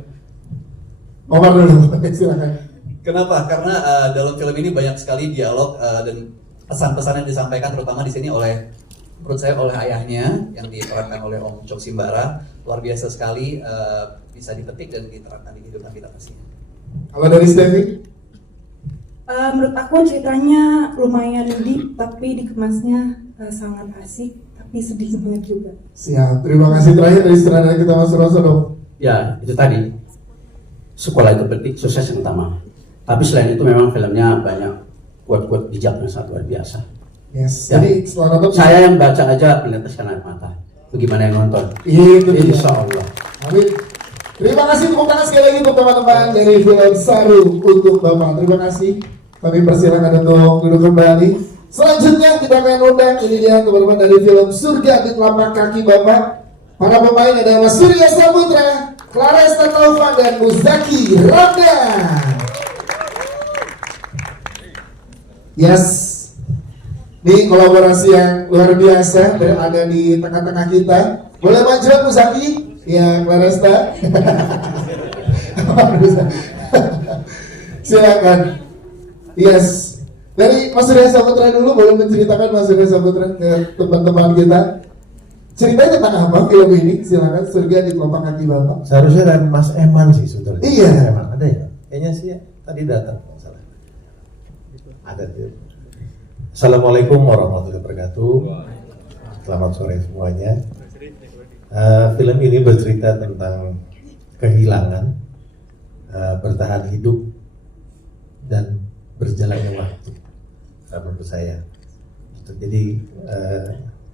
Omar dulu, silakan. Kenapa? Karena dalam film ini banyak sekali dialog dan pesan-pesan yang disampaikan terutama di sini menurut saya oleh ayahnya yang diperankan oleh Om Cok Simbara. Luar biasa sekali, bisa dipetik dan diterapkan di kehidupan kita pastinya. Kalau dari Stevie? Menurut aku ceritanya lumayan deep, tapi dikemasnya sangat asik, tapi sedih banget juga. Siap, terima kasih. Terakhir dari sutradara kita Mas Roso dong. Ya, itu tadi. Sekolah itu penting, sukses yang utama. Tapi selain itu memang filmnya banyak quote-quote bijak yang sangat luar biasa. Yes. Ya. Jadi setelah nonton saya yang baca aja meneteskan air mata. Bagaimana yang nonton? Itu Insya Allah. Amin. Terima kasih, tepuk tangan sekali lagi untuk teman-teman dari film Saru untuk Bapak. Terima kasih. Kami persilakan untuk duduk kembali. Selanjutnya kita akan undang, ini dia teman-teman dari film Surga di Telapak Kaki Bapak. Para pemain ada Mas Surya Saputra, Claresta Taufan dan Muzaki Ramdan. Yes, ini kolaborasi yang luar biasa berada di tengah-tengah kita. Boleh maju Muzaki? Ya, Claresta. Silakan. Yes. Dari Mas Surya Saputra dulu, boleh menceritakan Mas Surya Saputra ke teman-teman kita. Ceritanya tentang apa film ini? Silakan. Surga di Telapak Kaki Bapak. Seharusnya dari Mas Eman sih sebetulnya. Iya. Eman ada ya? Kayaknya sih ya, tadi datang. Ada tuh. Assalamualaikum warahmatullahi wabarakatuh. Selamat sore semuanya. Film ini bercerita tentang kehilangan, bertahan hidup, dan berjalannya waktu. Menurut saya. Jadi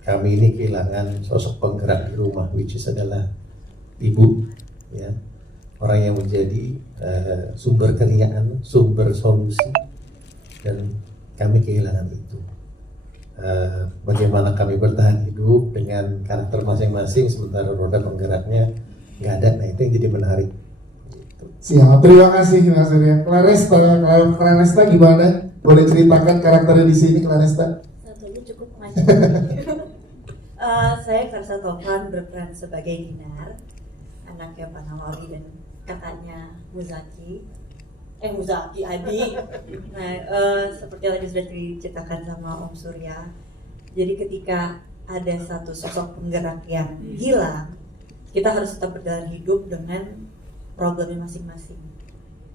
kami ini kehilangan sosok penggerak di rumah, which is adalah ibu, ya, orang yang menjadi sumber keringanan, sumber solusi, dan kami kehilangan itu. Bagaimana kami bertahan hidup dengan karakter masing-masing sementara roda penggeraknya nggak ada. Nah itu yang jadi menarik. Siap, terima kasih Mas Surya. Claresta gimana? Boleh ceritakan karakternya di sini, Claresta? Satunya cukup panjang. Saya Claresta Taufan berperan sebagai Dinar, anaknya Pak Nawawi dan kakaknya Muzaki. Muzaki Adi. Nah, seperti yang tadi sudah diceritakan sama Om Surya. Jadi ketika ada satu sosok penggerak yang hilang, kita harus tetap berjalan hidup dengan problemnya masing-masing.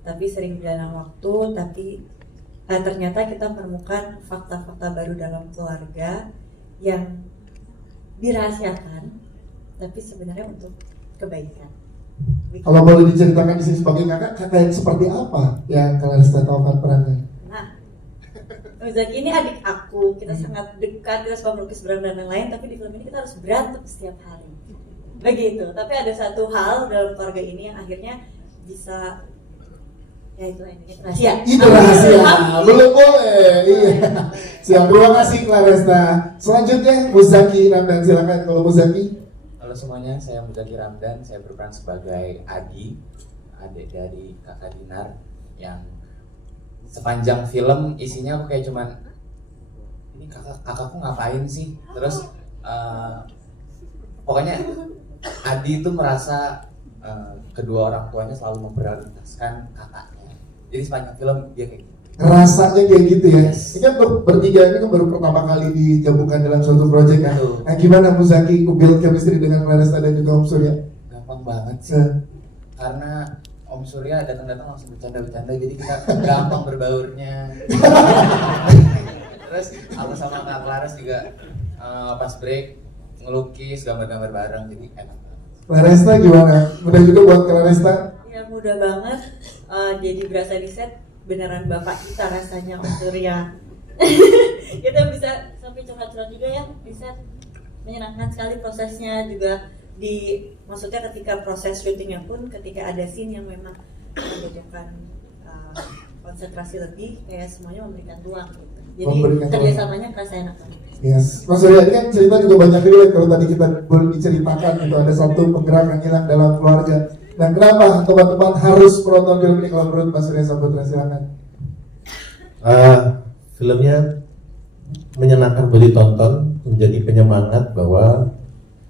Tapi sering berjalan waktu, tapi ternyata kita menemukan fakta-fakta baru dalam keluarga yang dirahasiakan, tapi sebenarnya untuk kebaikan. Kalau boleh diceritakan di sini sebagai kakak yang seperti apa yang Claresta Taufan perankan? Nah, Muzaki ini adik aku, kita sangat dekat, kita suka melukis bareng dan lain-lain, tapi di film ini kita harus berantem setiap hari. Begitu, tapi ada satu hal dalam keluarga ini yang akhirnya bisa, ya itu rahasia. Itu rahasia, belum boleh. Iya. Siap, terima kasih Claresta. Selanjutnya Muzaki Ramdan, silakan kalau Muzaki. Halo semuanya, saya Muzaki Ramdan, saya berperan sebagai Adi, adik dari kakak Dinar, yang sepanjang film isinya aku kayak cuman ini kakakku ngapain sih, terus pokoknya Adi itu merasa kedua orang tuanya selalu memprioritaskan kakaknya, jadi sepanjang film dia kayak gitu. Rasanya kayak gitu ya. Ini kan bertiga ini kan baru pertama kali digabungkan dalam suatu proyek kan. Nah, gimana Muzaki build chemistry dengan Claresta dan juga Om Surya? Gampang banget sih. Karena Om Surya datang-datang langsung bercanda-bercanda, jadi kita gampang berbaurnya. Terus aku sama Kak Clares juga pas break ngelukis, gambar-gambar bareng, jadi enak banget. Claresta gimana? Mudah juga buat Claresta? Ya mudah banget. Jadi berasa di set beneran bapak kita rasanya Om Surya. Kita bisa sampai curhat-curhat juga ya, bisa menyenangkan sekali prosesnya juga maksudnya ketika proses syutingnya pun ketika ada scene yang memang membutuhkan konsentrasi lebih, kayak semuanya memberikan ruang gitu. Jadi kerjasamanya kerasa enak banget. Yes, Mas Surya, ini kan cerita juga banyak juga kalau tadi kita boleh diceritakan itu ada satu penggerak yang hilang dalam keluarga. Nah, kenapa teman-teman harus menonton film ini kalau menurut Mas Surya Saputra? Silakan. Filmnya menyenangkan buat ditonton, menjadi penyemangat bahwa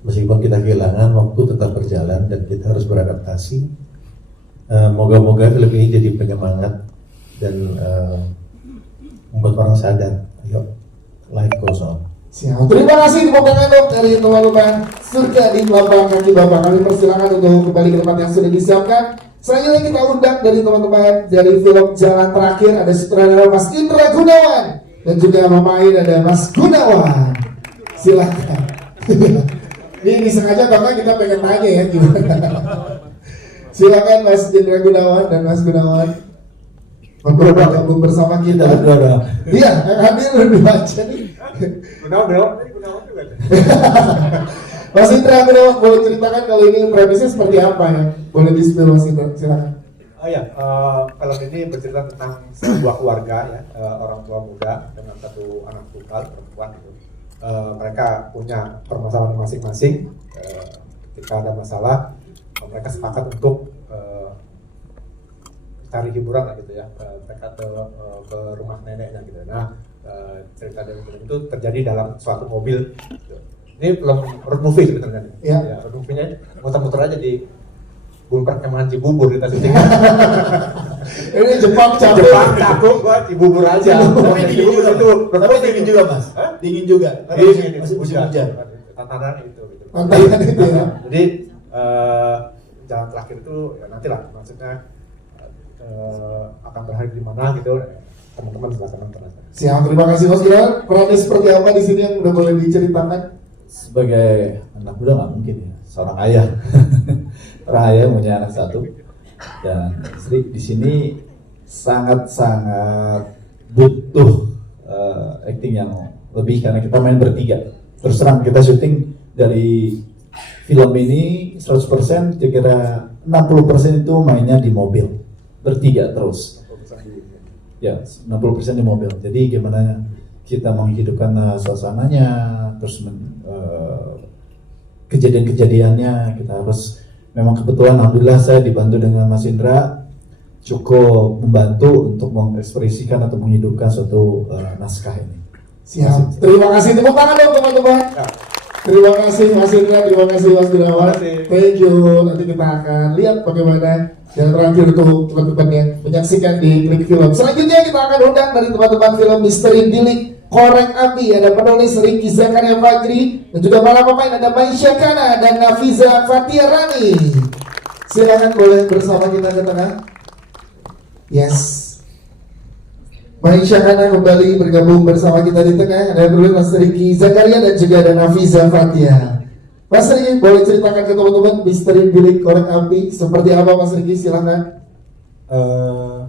meskipun kita kehilangan, waktu tetap berjalan dan kita harus beradaptasi. Moga-moga film ini jadi penyemangat dan membuat orang sadar. Ayo, life goes on. Siap. Terima kasih tepuk tangan dong dari teman-teman Surga di Telapak Kaki Bapak. Kami persilakan untuk kembali ke tempat yang sudah disiapkan. Selanjutnya kita undang dari teman-teman dari film Jalan Terakhir, ada sutradara Mas Indra Gunawan dan juga pemain ada Mas Gunawan. Silakan. Ini disengaja karena kita pengen tanya ya gimana. Silakan Mas Indra Gunawan dan Mas Gunawan bergabung bersama kita. Iya, yang hadir lebih baca nih. Gunawan juga. Mas Indra, boleh ceritakan kalau ini premisnya seperti apa ya? Boleh di-spill Mas Indra, silakan. Oh ya, film ini bercerita tentang sebuah keluarga ya, orang tua muda dengan satu anak tunggal perempuan gitu. Mereka punya permasalahan masing-masing. Ketika ada masalah, mereka sepakat untuk cari hiburan lah gitu ya. Mereka ke rumah neneknya gitu. Nah, cerita dari film itu terjadi dalam suatu mobil. Gitu. Ini film road movie sebenarnya. Ya. Road movie-nya muter-muter aja di Bunker Kemahan Cibubur kita syuting. Ini Jepang Cakung gua Cibubur aja. Tapi dingin juga itu. Tapi dingin juga Mas. Dingin juga. Masih musim hujan. Tantangan itu. Tantangan itu ya. Jadi jalan terakhir itu ya nantilah maksudnya akan berakhir di mana gitu. Teman-teman silakan nonton. Siap, terima kasih Mas Giral. Perannya seperti apa di sini yang udah boleh diceritakan? Sebagai anak muda nggak mungkin ya, seorang ayah. Seorang ayah punya anak satu dan istri di sini sangat-sangat butuh acting yang lebih karena kita main bertiga. Terus terang kita syuting dari film ini 100% kira-kira 60% itu mainnya di mobil bertiga terus. Ya, 60% di mobil. Jadi gimana kita menghidupkan suasananya, terus kejadian-kejadiannya kita harus memang kebetulan alhamdulillah saya dibantu dengan Mas Indra cukup membantu untuk mengekspresikan atau menghidupkan suatu naskah ini. Siap. Terima kasih, tepuk tangan dong teman-teman. Terima kasih Mas Indra, terima kasih Mas Gunawan. Thank you. Nanti kita akan lihat bagaimana yang terakhir untuk teman-teman yang menyaksikan di Klik Film. Selanjutnya kita akan undang dari teman-teman film Misteri Bilik Korek Api, ada penulis Ricky Zakaria Fajri dan juga para pemain ada Maisha Kana dan Nafiza Fatia Rani. Silakan boleh bersama kita ke tengah. Yes. Maisha Kana kembali bergabung bersama kita di tengah. Ada penulis Mas Ricky Zakaria dan juga ada Nafiza Fatia. Mas Ricky boleh ceritakan ke teman-teman Misteri Bilik Korek Api seperti apa Mas Ricky? Silakan.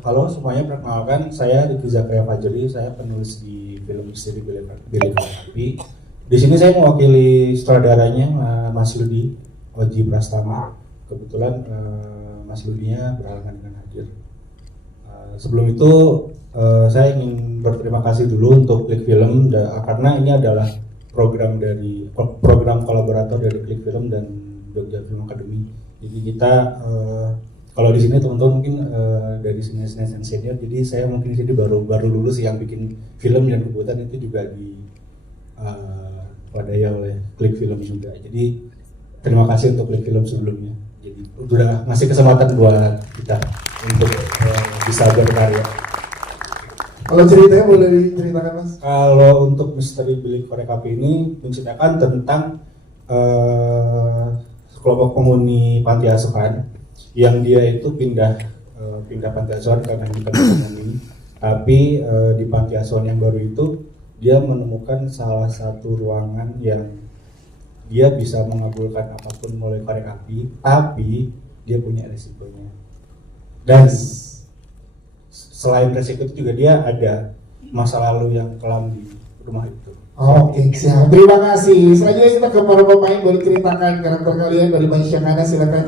Halo semuanya, perkenalkan saya Ricky Zakaria Fajri, saya penulis di film Misteri Bilik Korek Api. Di sini saya mewakili sutradaranya Mas Ludi Oji Prastama. Kebetulan Mas Ludinya berhalangan dengan hadir. Sebelum itu saya ingin berterima kasih dulu untuk Klik Film karena ini adalah program kolaborator dari Klik Film dan Jogja Film Academy. Jadi kita kalau di sini teman-teman mungkin dari senior senior, jadi saya mungkin di sini baru lulus yang bikin film dan kebetulan itu juga swadaya oleh Klik Film juga. Jadi terima kasih untuk Klik Film sebelumnya. Jadi udah ngasih kesempatan buat kita untuk bisa berkarya. Kalau ceritanya boleh diceritakan Mas? Kalau untuk Misteri Bilik Korek Api ini menceritakan tentang kelompok penghuni panti asuhan yang dia itu pindah panti asuhan karena hidup ekonomi. Tapi di panti asuhan yang baru itu dia menemukan salah satu ruangan yang dia bisa mengabulkan apapun mulai korek api, tapi dia punya resikonya. Dan selain resiko itu juga dia ada masa lalu yang kelam di rumah itu. Oke, siap. Terima kasih. Selanjutnya kita ke para pemain, boleh ceritakan karakter kalian dari Masyakana, silakan.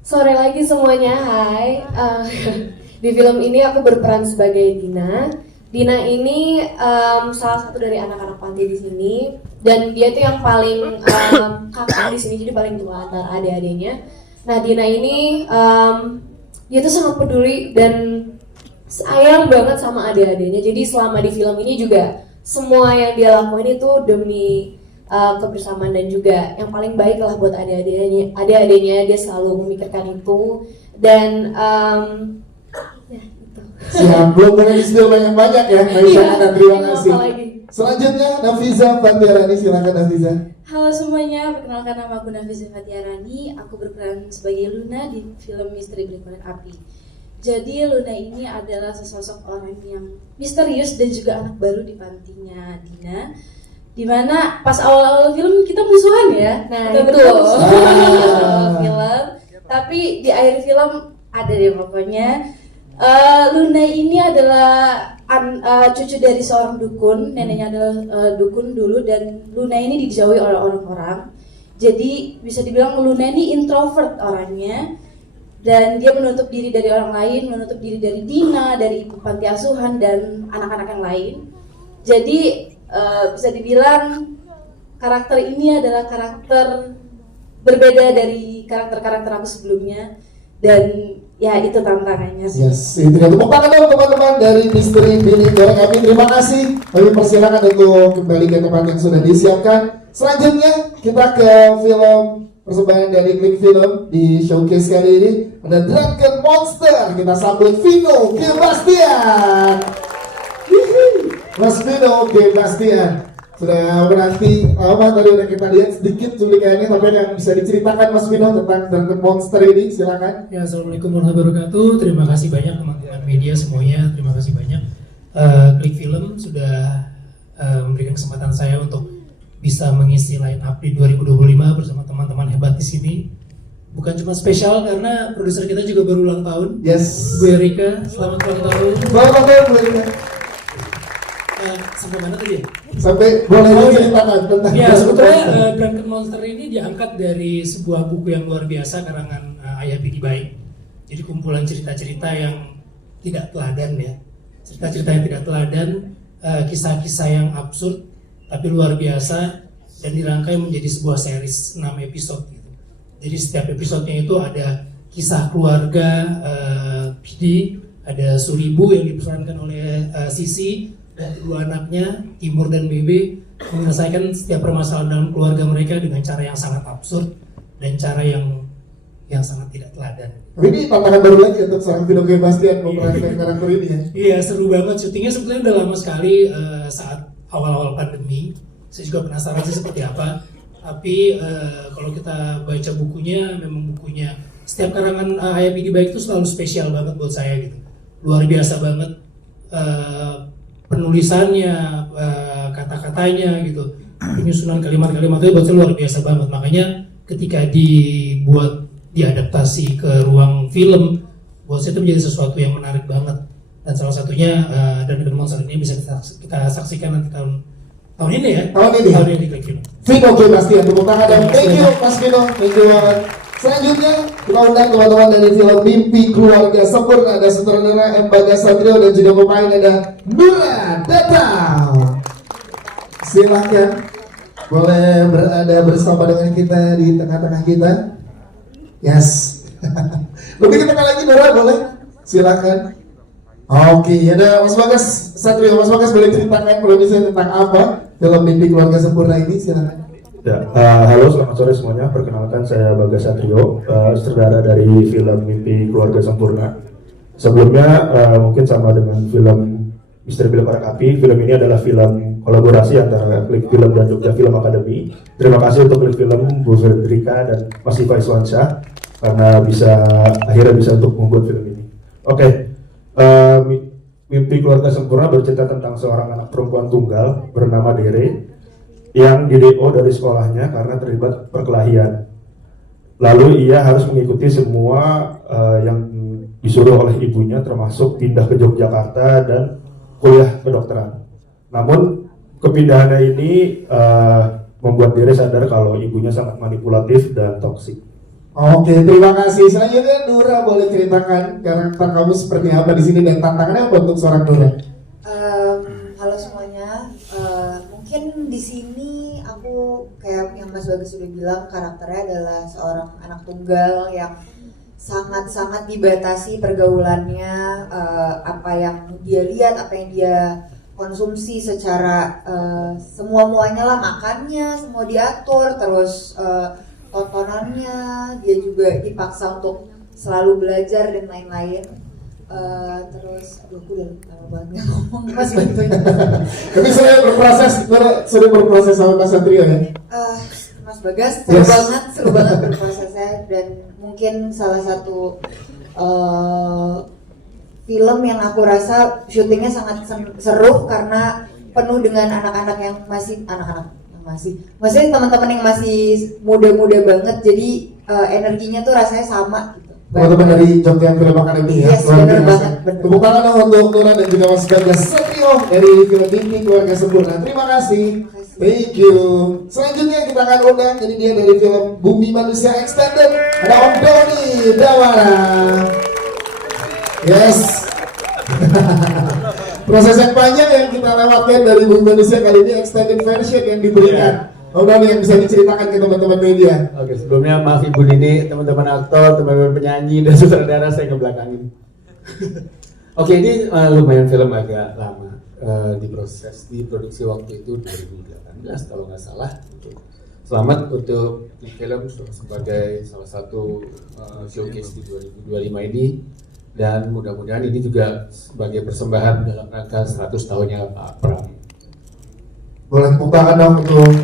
Sore lagi semuanya, hai. Di film ini aku berperan sebagai Dina. Dina ini salah satu dari anak-anak panti di sini, dan dia tuh yang paling kakak di sini, jadi paling tua antara adik-adiknya. Nah, Dina ini dia tuh sangat peduli dan sayang banget sama adik-adiknya. Jadi selama di film ini juga semua yang dia lakuin itu demi kebersamaan dan juga yang paling baik lah buat adik-adiknya. Dia selalu memikirkan itu dan siap, belum boleh di-spill banyak-banyak ya. Masyakana, terima kasih. Selanjutnya Nafiza Fatiarani, silakan Nafiza. Halo semuanya, perkenalkan nama aku Nafiza Fatiarani. Aku berperan sebagai Luna di film Misteri Bilik Korek Api. Jadi Luna ini adalah sesosok orang yang misterius dan juga anak baru di pantinya Dina. Dimana pas awal-awal film kita musuhan ya. Nah, kita itu film. Tapi di akhir film ada deh pokoknya. Luna ini adalah cucu dari seorang dukun. Neneknya adalah dukun dulu, dan Luna ini dijauhi oleh orang-orang. Jadi bisa dibilang Luna ini introvert orangnya, dan dia menutup diri dari orang lain, menutup diri dari Dina, dari ibu panti asuhan dan anak-anak yang lain. Jadi bisa dibilang karakter ini adalah karakter berbeda dari karakter-karakter aku sebelumnya, dan ya itu tantangannya sih. Yes, itu dia. Tepuk tangan dong teman-teman dari Misteri Bilik Korek Api. Terima kasih. Kami persilakan untuk kembali ke tempat yang sudah disiapkan. Selanjutnya kita ke film persembahan dari Klik Film di showcase kali ini. Ada Drunken Monster. Kita sambut Vino Gebastian. Mas Vino Gebastian sudah berarti lama tadi udah kita lihat sedikit cuplikannya, tapi yang bisa diceritakan Mas Vino tentang Drunken Monster ini, silakan. Ya, assalamualaikum warahmatullahi wabarakatuh. Terima kasih banyak teman-teman media semuanya. Terima kasih banyak. Klik Film sudah memberikan kesempatan saya untuk bisa mengisi line up di 2025 bersama teman-teman hebat di sini. Bukan cuma spesial karena produser kita juga baru ulang tahun. Yes. Bu Erika, selamat ulang tahun. Selamat ulang tahun Bu Erika. Sampai mana tadi ya? Sampai boleh diceritakan tentang. Ya, sebetulnya Drunken Monster ini diangkat dari sebuah buku yang luar biasa karangan Ayah Pidi Baik. Jadi kumpulan cerita-cerita yang tidak teladan ya. Cerita-cerita yang tidak teladan, kisah-kisah yang absurd tapi luar biasa, dan dirangkai menjadi sebuah series 6 episode gitu. Jadi setiap episodenya itu ada kisah keluarga Pidi, ada Suribu yang diperankan oleh Sisi dan kedua anaknya Timur dan Bebe, menyelesaikan setiap permasalahan dalam keluarga mereka dengan cara yang sangat absurd dan cara yang sangat tidak teladan. Ini tantangan baru lagi untuk seorang Vino Gebastian memerankan karakter ini ya. Iya, seru banget. Syutingnya sebetulnya udah lama sekali saat awal-awal pandemi. Saya juga penasaran sih seperti apa. Tapi kalau kita baca bukunya, memang bukunya setiap karangan Ayah Pidi Baik itu selalu spesial banget buat saya gitu. Luar biasa banget. Penulisannya, kata-katanya gitu, penyusunan kalimat-kalimatnya buat saya luar biasa banget. Makanya ketika diadaptasi ke ruang film, buat saya itu menjadi sesuatu yang menarik banget. Dan salah satunya Drunken Monster ini bisa kita saksikan nanti tahun ini ya. Tahun ini di Klik Film. Vino Gebastian, tepuk tangan dan thank you Mas Vino, thank you banget. Selanjutnya kita undang teman-teman dari film Mimpi Keluarga Sempurna. Ada sutradara M. Bagasatrio dan juga pemain ada Nura Datang. Silakan, boleh berada bersama dengan kita di tengah-tengah kita. Yes. Lebih ke tengah lagi Nura, boleh? Silakan. Oke, ada Mas Bagas Satrio. Mas Bagas boleh ceritakan produksinya tentang apa? film Mimpi Keluarga Sempurna ini, silakan. Ya, halo selamat sore semuanya. Perkenalkan saya Bagas Satrio, sutradara dari film Mimpi Keluarga Sempurna. Sebelumnya mungkin sama dengan film Misteri Bila Korek Api, film ini adalah film kolaborasi antara Klik Film dan Jogja Film Academy. Terima kasih untuk Klik Film, Bu Fredrika dan Mas Iva Iswansyah karena akhirnya bisa untuk membuat film ini. Oke, Mimpi Keluarga Sempurna bercerita tentang seorang anak perempuan tunggal bernama Dere yang di-DO dari sekolahnya karena terlibat perkelahian. Lalu ia harus mengikuti semua yang disuruh oleh ibunya, termasuk pindah ke Yogyakarta dan kuliah kedokteran. Namun kepindahannya ini membuat Dere sadar kalau ibunya sangat manipulatif dan toksik. Oke, terima kasih. Selanjutnya Nura, boleh ceritakan karakter kamu seperti apa di sini dan tantangannya apa untuk seorang Nura? Halo semuanya. Mungkin di sini aku kayak yang Mas Bagas sudah bilang, karakternya adalah seorang anak tunggal yang sangat-sangat dibatasi pergaulannya, apa yang dia lihat, apa yang dia konsumsi secara semua-muanya lah, makannya semua diatur, terus tontonannya dia juga dipaksa untuk selalu belajar dan lain-lain. Terus aduh aku udah lama banget ngomong, Mas bantuin. Tapi saya sudah berproses sama Mas Satrio ya? Mas Bagas seru banget berprosesnya, dan mungkin salah satu film yang aku rasa syutingnya sangat seru karena penuh dengan anak-anak yang maksudnya teman-teman yang masih muda-muda banget, jadi energinya tuh rasanya sama gitu. Teman-teman dari Jogja Film Academy ya. Yes, benar banget. Tepuk tangan untuk Nura dan juga Mas Bagas Satrio dari film Mimpi Keluarga Sempurna. Terima kasih. Thank you. Selanjutnya kita akan undang, jadi dia dari film Bumi Manusia Extended, ada Om Doni Dawara. Yes. Proses yang panjang yang kita lewatkan dari Bumi Manusia kali ini, extended version yang diberikan. Om Doni yang bisa diceritakan ke teman-teman media. Oke, sebelumnya maaf Ibu Nini, teman-teman aktor, teman-teman penyanyi dan sutradara saya ngebelakangin. Oke, ini lumayan film agak lama diproses, diproduksi waktu itu 2018 kalau nggak salah. Selamat untuk di film sebagai salah satu showcase di 2025 ini, dan mudah-mudahan ini juga sebagai persembahan dalam rangka 100 tahunnya Pak Pram. Boleh tepuk tangan dong untuk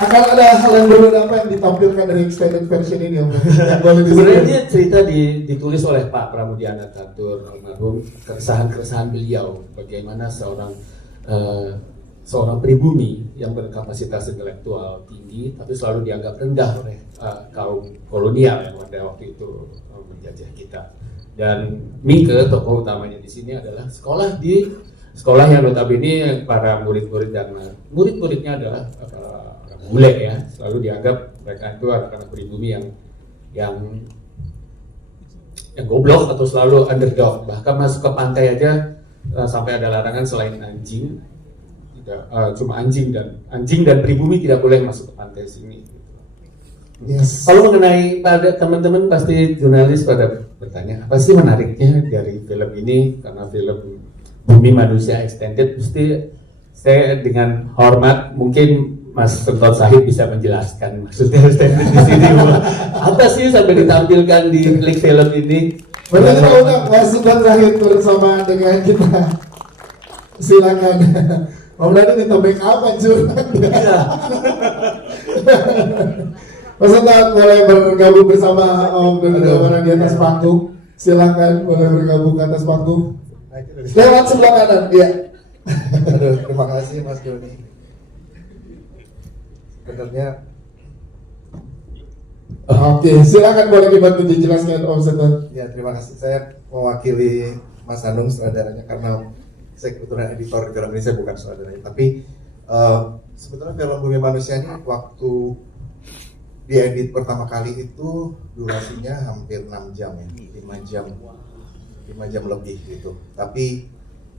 akan ada hal yang berbeda apa yang ditampilkan dari extended version ini Om? Sebenarnya cerita ditulis oleh Pak Pramudiana Tatur almarhum, keresahan beliau bagaimana seorang pribumi yang berkapasitas intelektual tinggi tapi selalu dianggap rendah oleh kaum kolonial yang pada waktu itu menjajah kita. Dan Mike, tokoh utamanya di sini adalah sekolah yang notabene para murid-muridnya adalah orang bule ya, selalu dianggap mereka itu anak-anak pribumi yang goblok atau selalu underdog. Bahkan masuk ke pantai aja sampai ada larangan selain anjing, cuma anjing dan pribumi tidak boleh masuk ke pantai sini. Yes. Kalau mengenai pada teman-teman pasti jurnalis pada bertanya apa sih menariknya dari film ini, karena film Bumi Manusia Extended, pasti saya dengan hormat mungkin Mas Sentot Sahid bisa menjelaskan maksudnya extended di sini apa sih sampai ditampilkan di Klik Film ini. Boleh kita undang Mas Sentot Sahid bersama dengan kita. Silakan. Om Dani minta backup anjur. Mas Sentot boleh bergabung bersama Om Doni Dawara di atas panggung. Silakan boleh bergabung ke atas panggung. Lewat sebelah kanan, ya. Aduh, terima kasih Mas Doni. Sebenarnya oke, silakan boleh dibantu dijelaskan Om Sentot. Ya, terima kasih. Saya mewakili Mas Anung sutradaranya karena saya kebetulan editor di film ini, saya bukan sutradaranya. Tapi sebetulnya film Bumi Manusia ini waktu diedit pertama kali itu durasinya hampir 6 jam ya, 5 jam lebih gitu. Tapi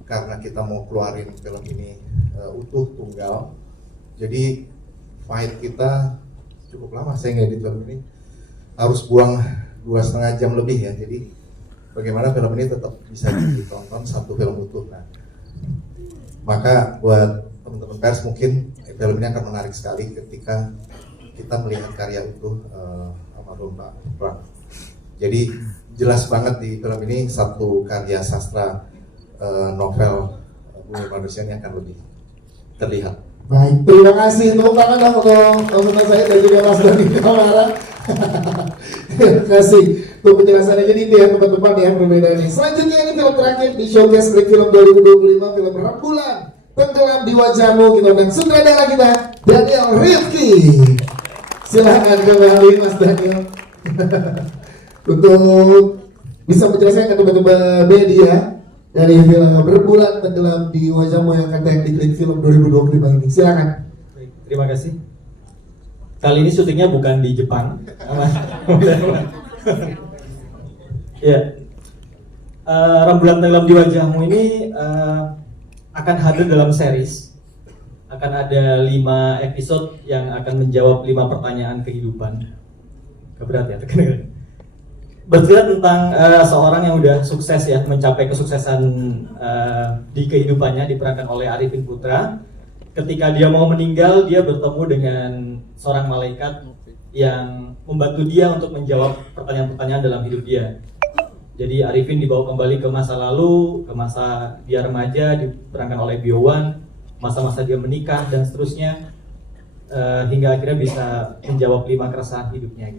karena kita mau keluarin film ini utuh tunggal, jadi fight kita cukup lama. Saya ngedit film ini harus buang 2,5 jam lebih ya. Jadi bagaimana film ini tetap bisa ditonton satu film utuh. Nah, maka buat teman-teman pers, mungkin film ini akan menarik sekali ketika kita melihat karya utuh almarhum Pak Pram. Jadi jelas banget di film ini satu karya sastra novel Bumi Manusia ini akan lebih terlihat. Baik, terima kasih. Tepuk tangan dong untuk teman saya dan juga Mas Doni Kamara. Terima kasih untuk penjelasannya. Jadi itu ya teman-teman ya perbedaannya. Selanjutnya ini film terakhir di Showcase Break Film 2025, film Rembulan Tenggelam di Wajahmu, kita undang sutradara kita Daniel Rifki. Silahkan kembali Mas Daniel untuk bisa menjelaskan ke teman-teman media dari film Rembulan Tenggelam di Wajahmu yang akan tayang di Klik Film 2025 ini. Silakan. Baik, terima kasih. Kali ini syutingnya bukan di Jepang. Ya, Rembulan Tenggelam di Wajahmu ini akan hadir dalam series. Akan ada 5 episode yang akan menjawab 5 pertanyaan kehidupan. Keberat ya, terkenal. Bercerita tentang seorang yang udah sukses ya, mencapai kesuksesan di kehidupannya, diperankan oleh Arifin Putra. Ketika dia mau meninggal, dia bertemu dengan seorang malaikat yang membantu dia untuk menjawab pertanyaan-pertanyaan dalam hidup dia. Jadi Arifin dibawa kembali ke masa lalu, ke masa dia remaja, diperankan oleh Biowan, masa-masa dia menikah dan seterusnya, hingga akhirnya bisa menjawab 5 keresahan hidupnya.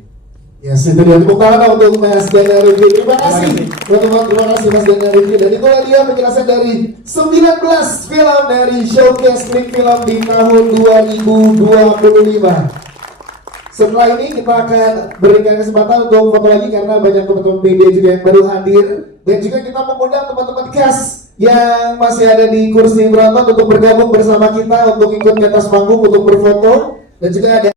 Yes, itu dia. Tepuk tangan untuk Mas Daniel Rifki. Terima kasih teman-teman, terima kasih Mas Daniel Rifki. Dan itulah dia penjelasan dari 19 film dari Showcase Klik Film di tahun 2025. Setelah ini kita akan berikan kesempatan untuk foto lagi karena banyak teman-teman media juga yang baru hadir. Dan juga kita mengundang teman-teman cast yang masih ada di kursi penonton untuk bergabung bersama kita untuk ikut ke atas panggung untuk berfoto. Dan juga ada